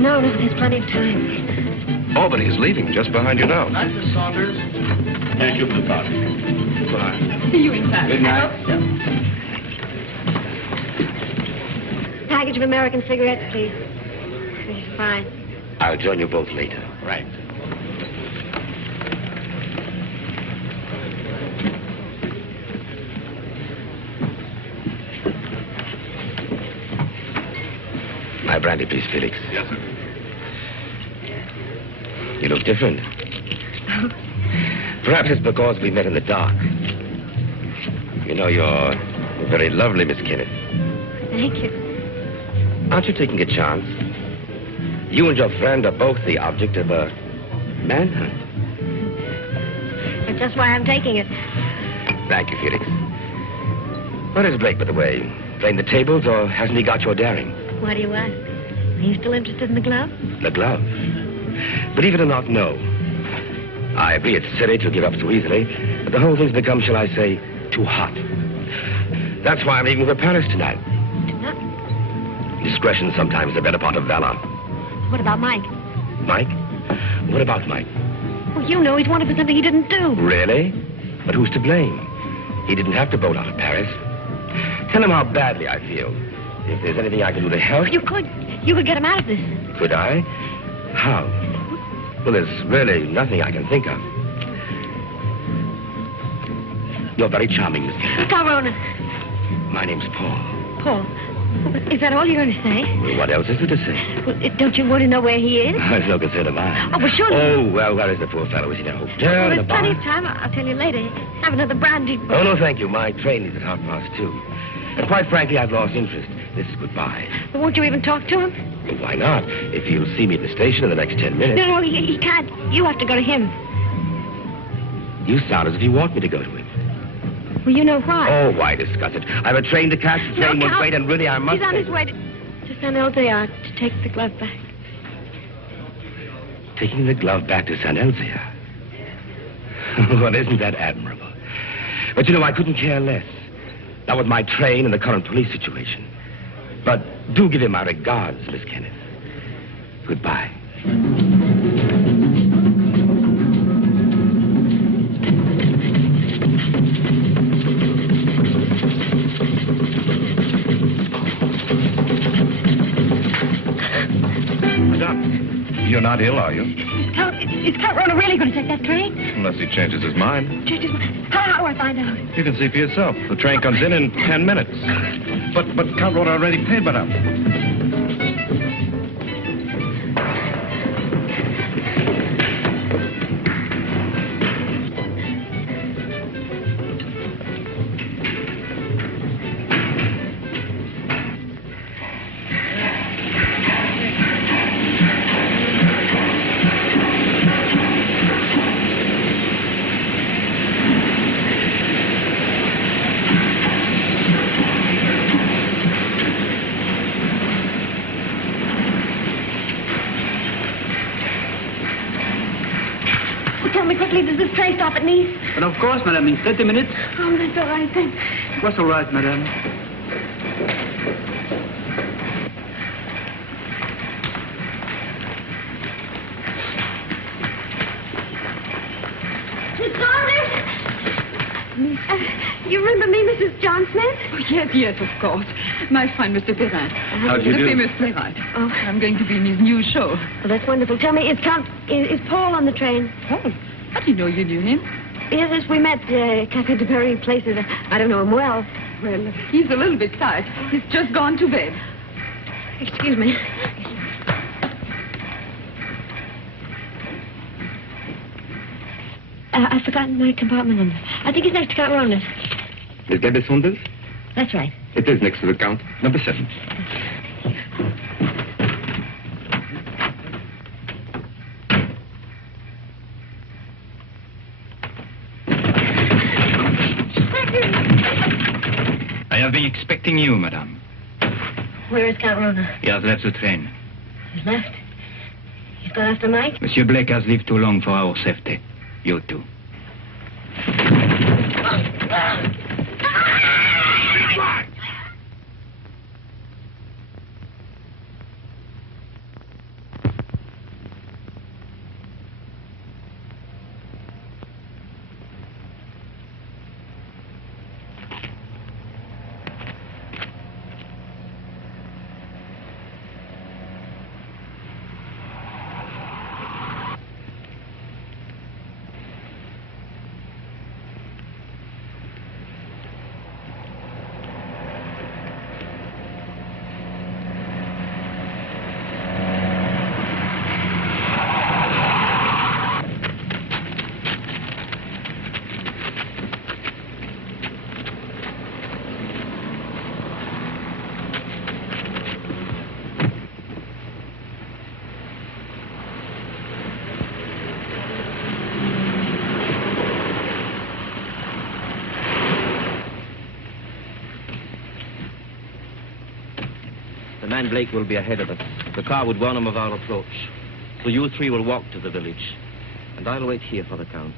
No, there's plenty of time. Oh, but he's leaving just behind you now. Night, Miss Saunders. Thank you for the party. Goodbye. See you inside. Good night. I hope so. Package of American cigarettes, please. Fine. I'll join you both later. Right. My brandy, please, Felix. Yes, sir. You look different. Perhaps it's because we met in the dark. You know, you're very lovely, Miss Kenneth. Thank you. Aren't you taking a chance? You and your friend are both the object of a manhunt. That's just why I'm taking it. Thank you, Felix. What is Blake, by the way? Playing the tables, or hasn't he got your daring? Why do you ask? Are you still interested in the glove? The glove? Believe it or not, no. I agree it's silly to give up so easily, but the whole thing's become, shall I say, too hot. That's why I'm leaving for Paris tonight. Discretion sometimes the better part of valor. What about Mike? Mike? What about Mike? Well, you know he's wanted for something he didn't do. Really? But who's to blame? He didn't have to bolt out of Paris. Tell him how badly I feel. If there's anything I can do to help... You could get him out of this. Could I? How? Well, there's really nothing I can think of. You're very charming, Miss Kennedy. Paul Rona. My name's Paul. Paul, is that all you're going to say? Well, what else is there to say? Well, don't you want to know where he is? It's no concern of mine. Oh, but surely... Oh, well, where is the poor fellow? Is he in a hotel, Well, in a there's bar? plenty of time. I'll tell you later. Have another brandy. Oh, no, thank you. My train is at 2:30. And quite frankly, I've lost interest. This is goodbye. Well, won't you even talk to him? Well, why not? If he'll see me at the station in the next 10 minutes. No, he can't. You have to go to him. You sound as if you want me to go to him. Well, you know why. Oh, why discuss it? I have a train to catch. The train won't Count. wait, and really, I must... He's on his way to San Elzéar to take the glove back. Taking the glove back to San Elzéar? Well, isn't that admirable? But, you know, I couldn't care less. Not with my train and the current police situation. But do give him my regards, Miss Kenneth. Goodbye. Madame, you're not ill, are you? Is Count Rona really going to take that train? Unless he changes his mind. How do I find out? You can see for yourself. The train comes in 10 minutes. But Count Rona already paid, madame. Tell me quickly, does this train stop at Nice? And of course, madame, in 30 minutes. Oh, that's all right, thanks. That's all right, madame. Miss Saunders! You remember me, Mrs. John Smith? Oh, yes, of course. My friend, Mr. Perrin. How do you do? The famous playwright. Oh. I'm going to be in his new show. Well, that's wonderful. Tell me, is Paul on the train? Paul? How do you know you knew him? Yes, we met Cafe de Paris places. I don't know him well. Well, he's a little bit tired. He's just gone to bed. Excuse me. I've forgotten my compartment number. I think it's next to Count Rona's. Is Debbie Saunders? That's right. It is next to the Count. Number 7. I have been expecting you, madame. Where is Count Rona? He has left the train. He's left. He's gone after Mike? Monsieur Blake has lived too long for our safety. You too. The man Blake will be ahead of us. The car would warn him of our approach. So you 3 will walk to the village. And I'll wait here for the Count.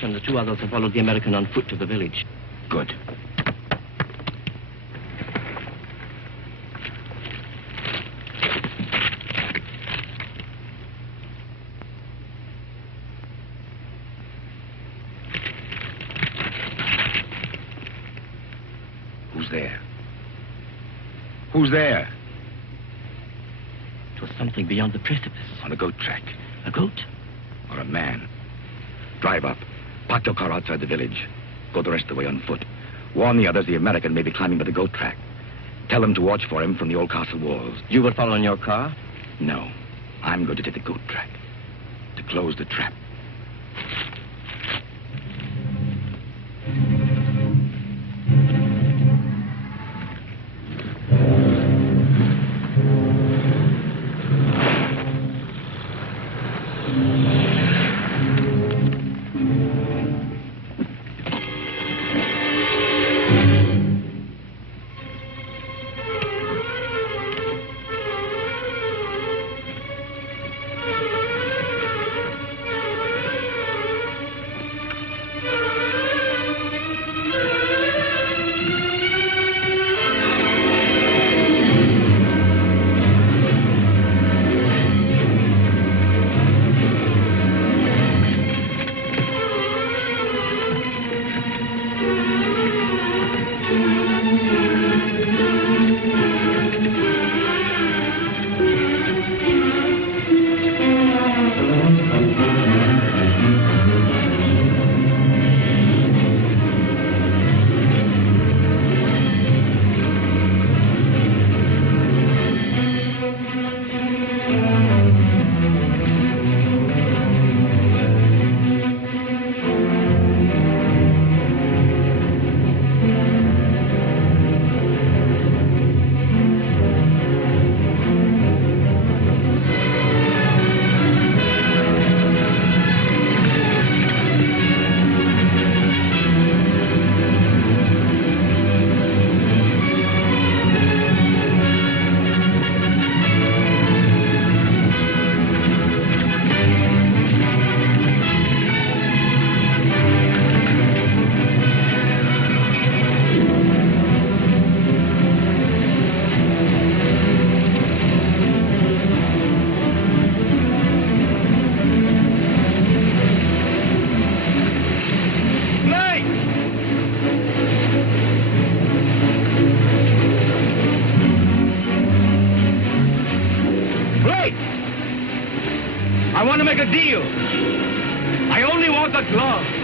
And the 2 others have followed the American on foot to the village. Good. Who's there? Who's there? It was something beyond the precipice. On a goat track. A goat? Or a man. Drive up. Park your car outside the village. Go the rest of the way on foot. Warn the others the American may be climbing by the goat track. Tell them to watch for him from the old castle walls. You will follow in your car? No. I'm going to take the goat track. To close the trap. right. I want to make a deal. I only want the glove.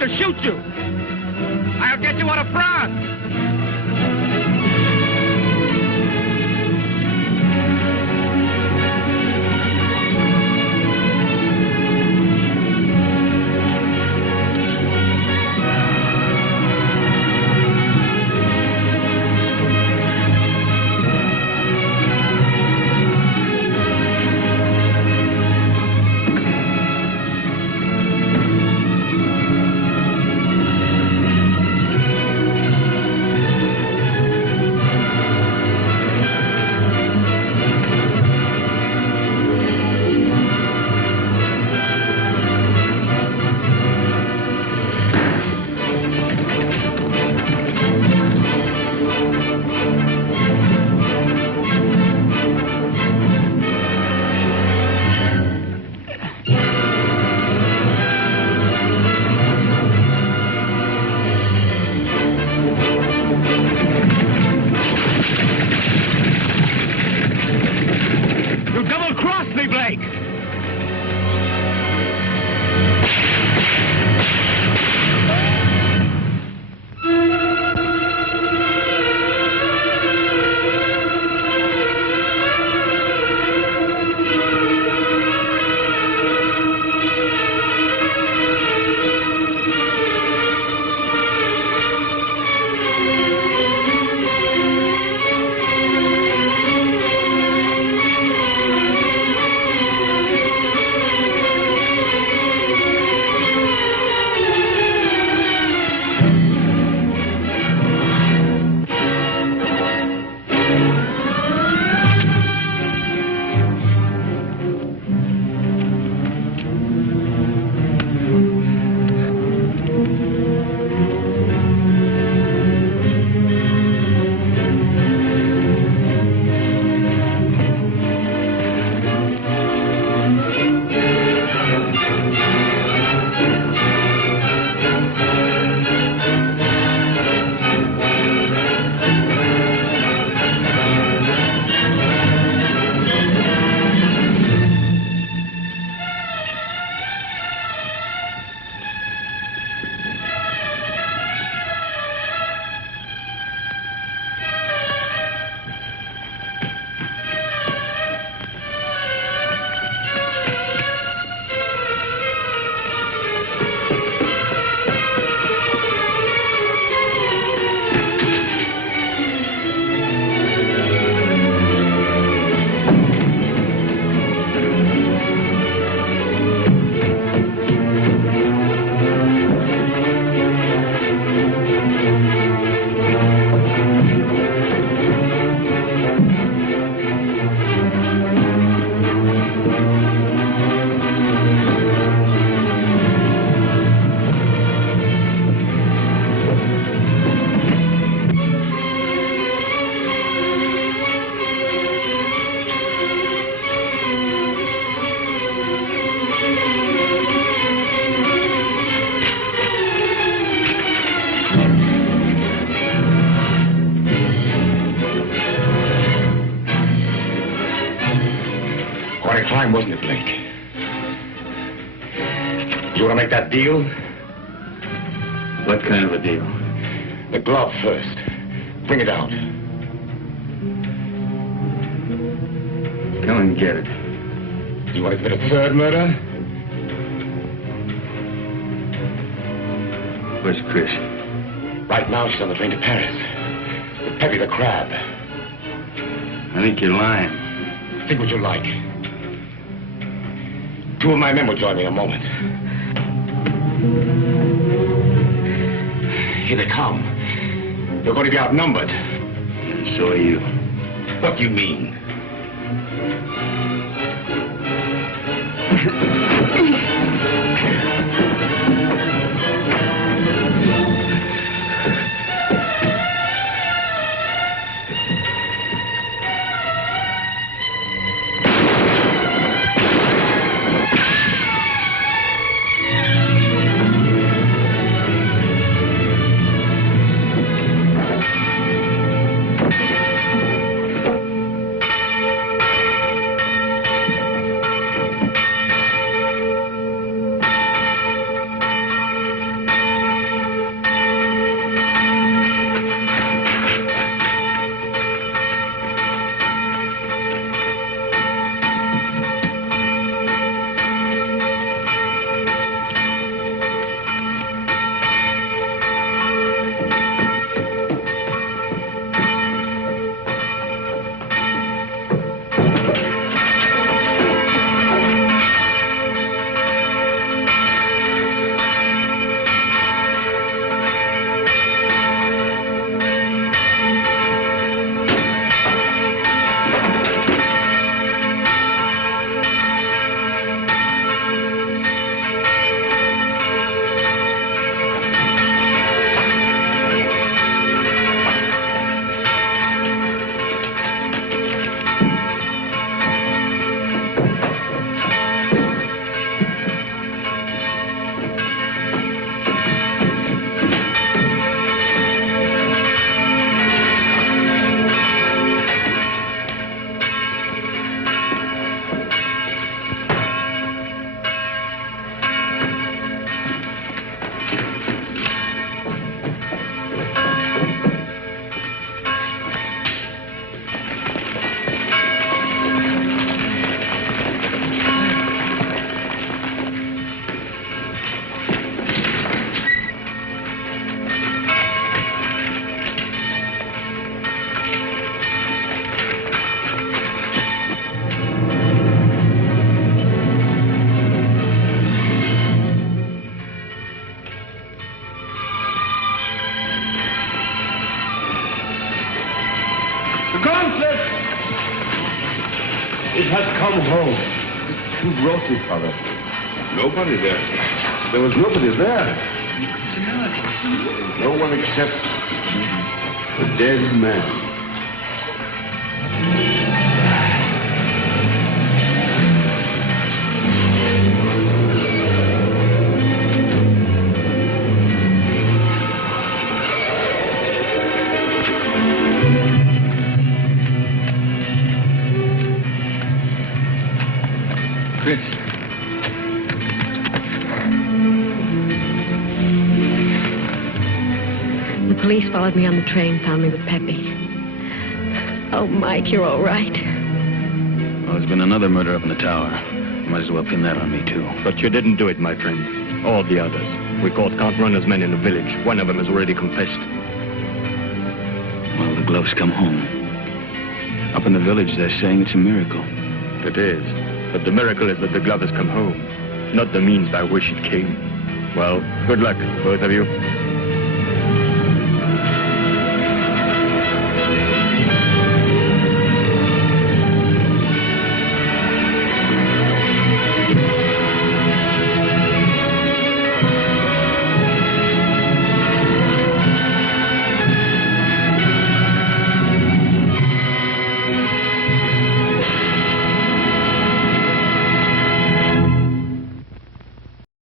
To shoot you. I'll get you out of France. Quite a climb, wasn't it, Blake? You want to make that deal? What kind of a deal? The glove first. Bring it out. Come and get it. You want to commit a third murder? Where's Chris? Right now, she's on the train to Paris. With Peppy the crab. I think you're lying. Think what you like. 2 of my men will join me in a moment. Here they come. You're going to be outnumbered. And so are you. What do you mean? It has come home. Who brought it, Father? Nobody there. There was nobody there. No one except the dead man. The police followed me on the train, found me with Peppy. Oh, Mike, you're all right. Well, there's been another murder up in the tower. Might as well pin that on me, too. But you didn't do it, my friend. All the others. We caught Count Rona's men in the village. One of them has already confessed. Well, the gloves come home. Up in the village, they're saying it's a miracle. It is. But the miracle is that the glove has come home, not the means by which it came. Well, good luck, both of you.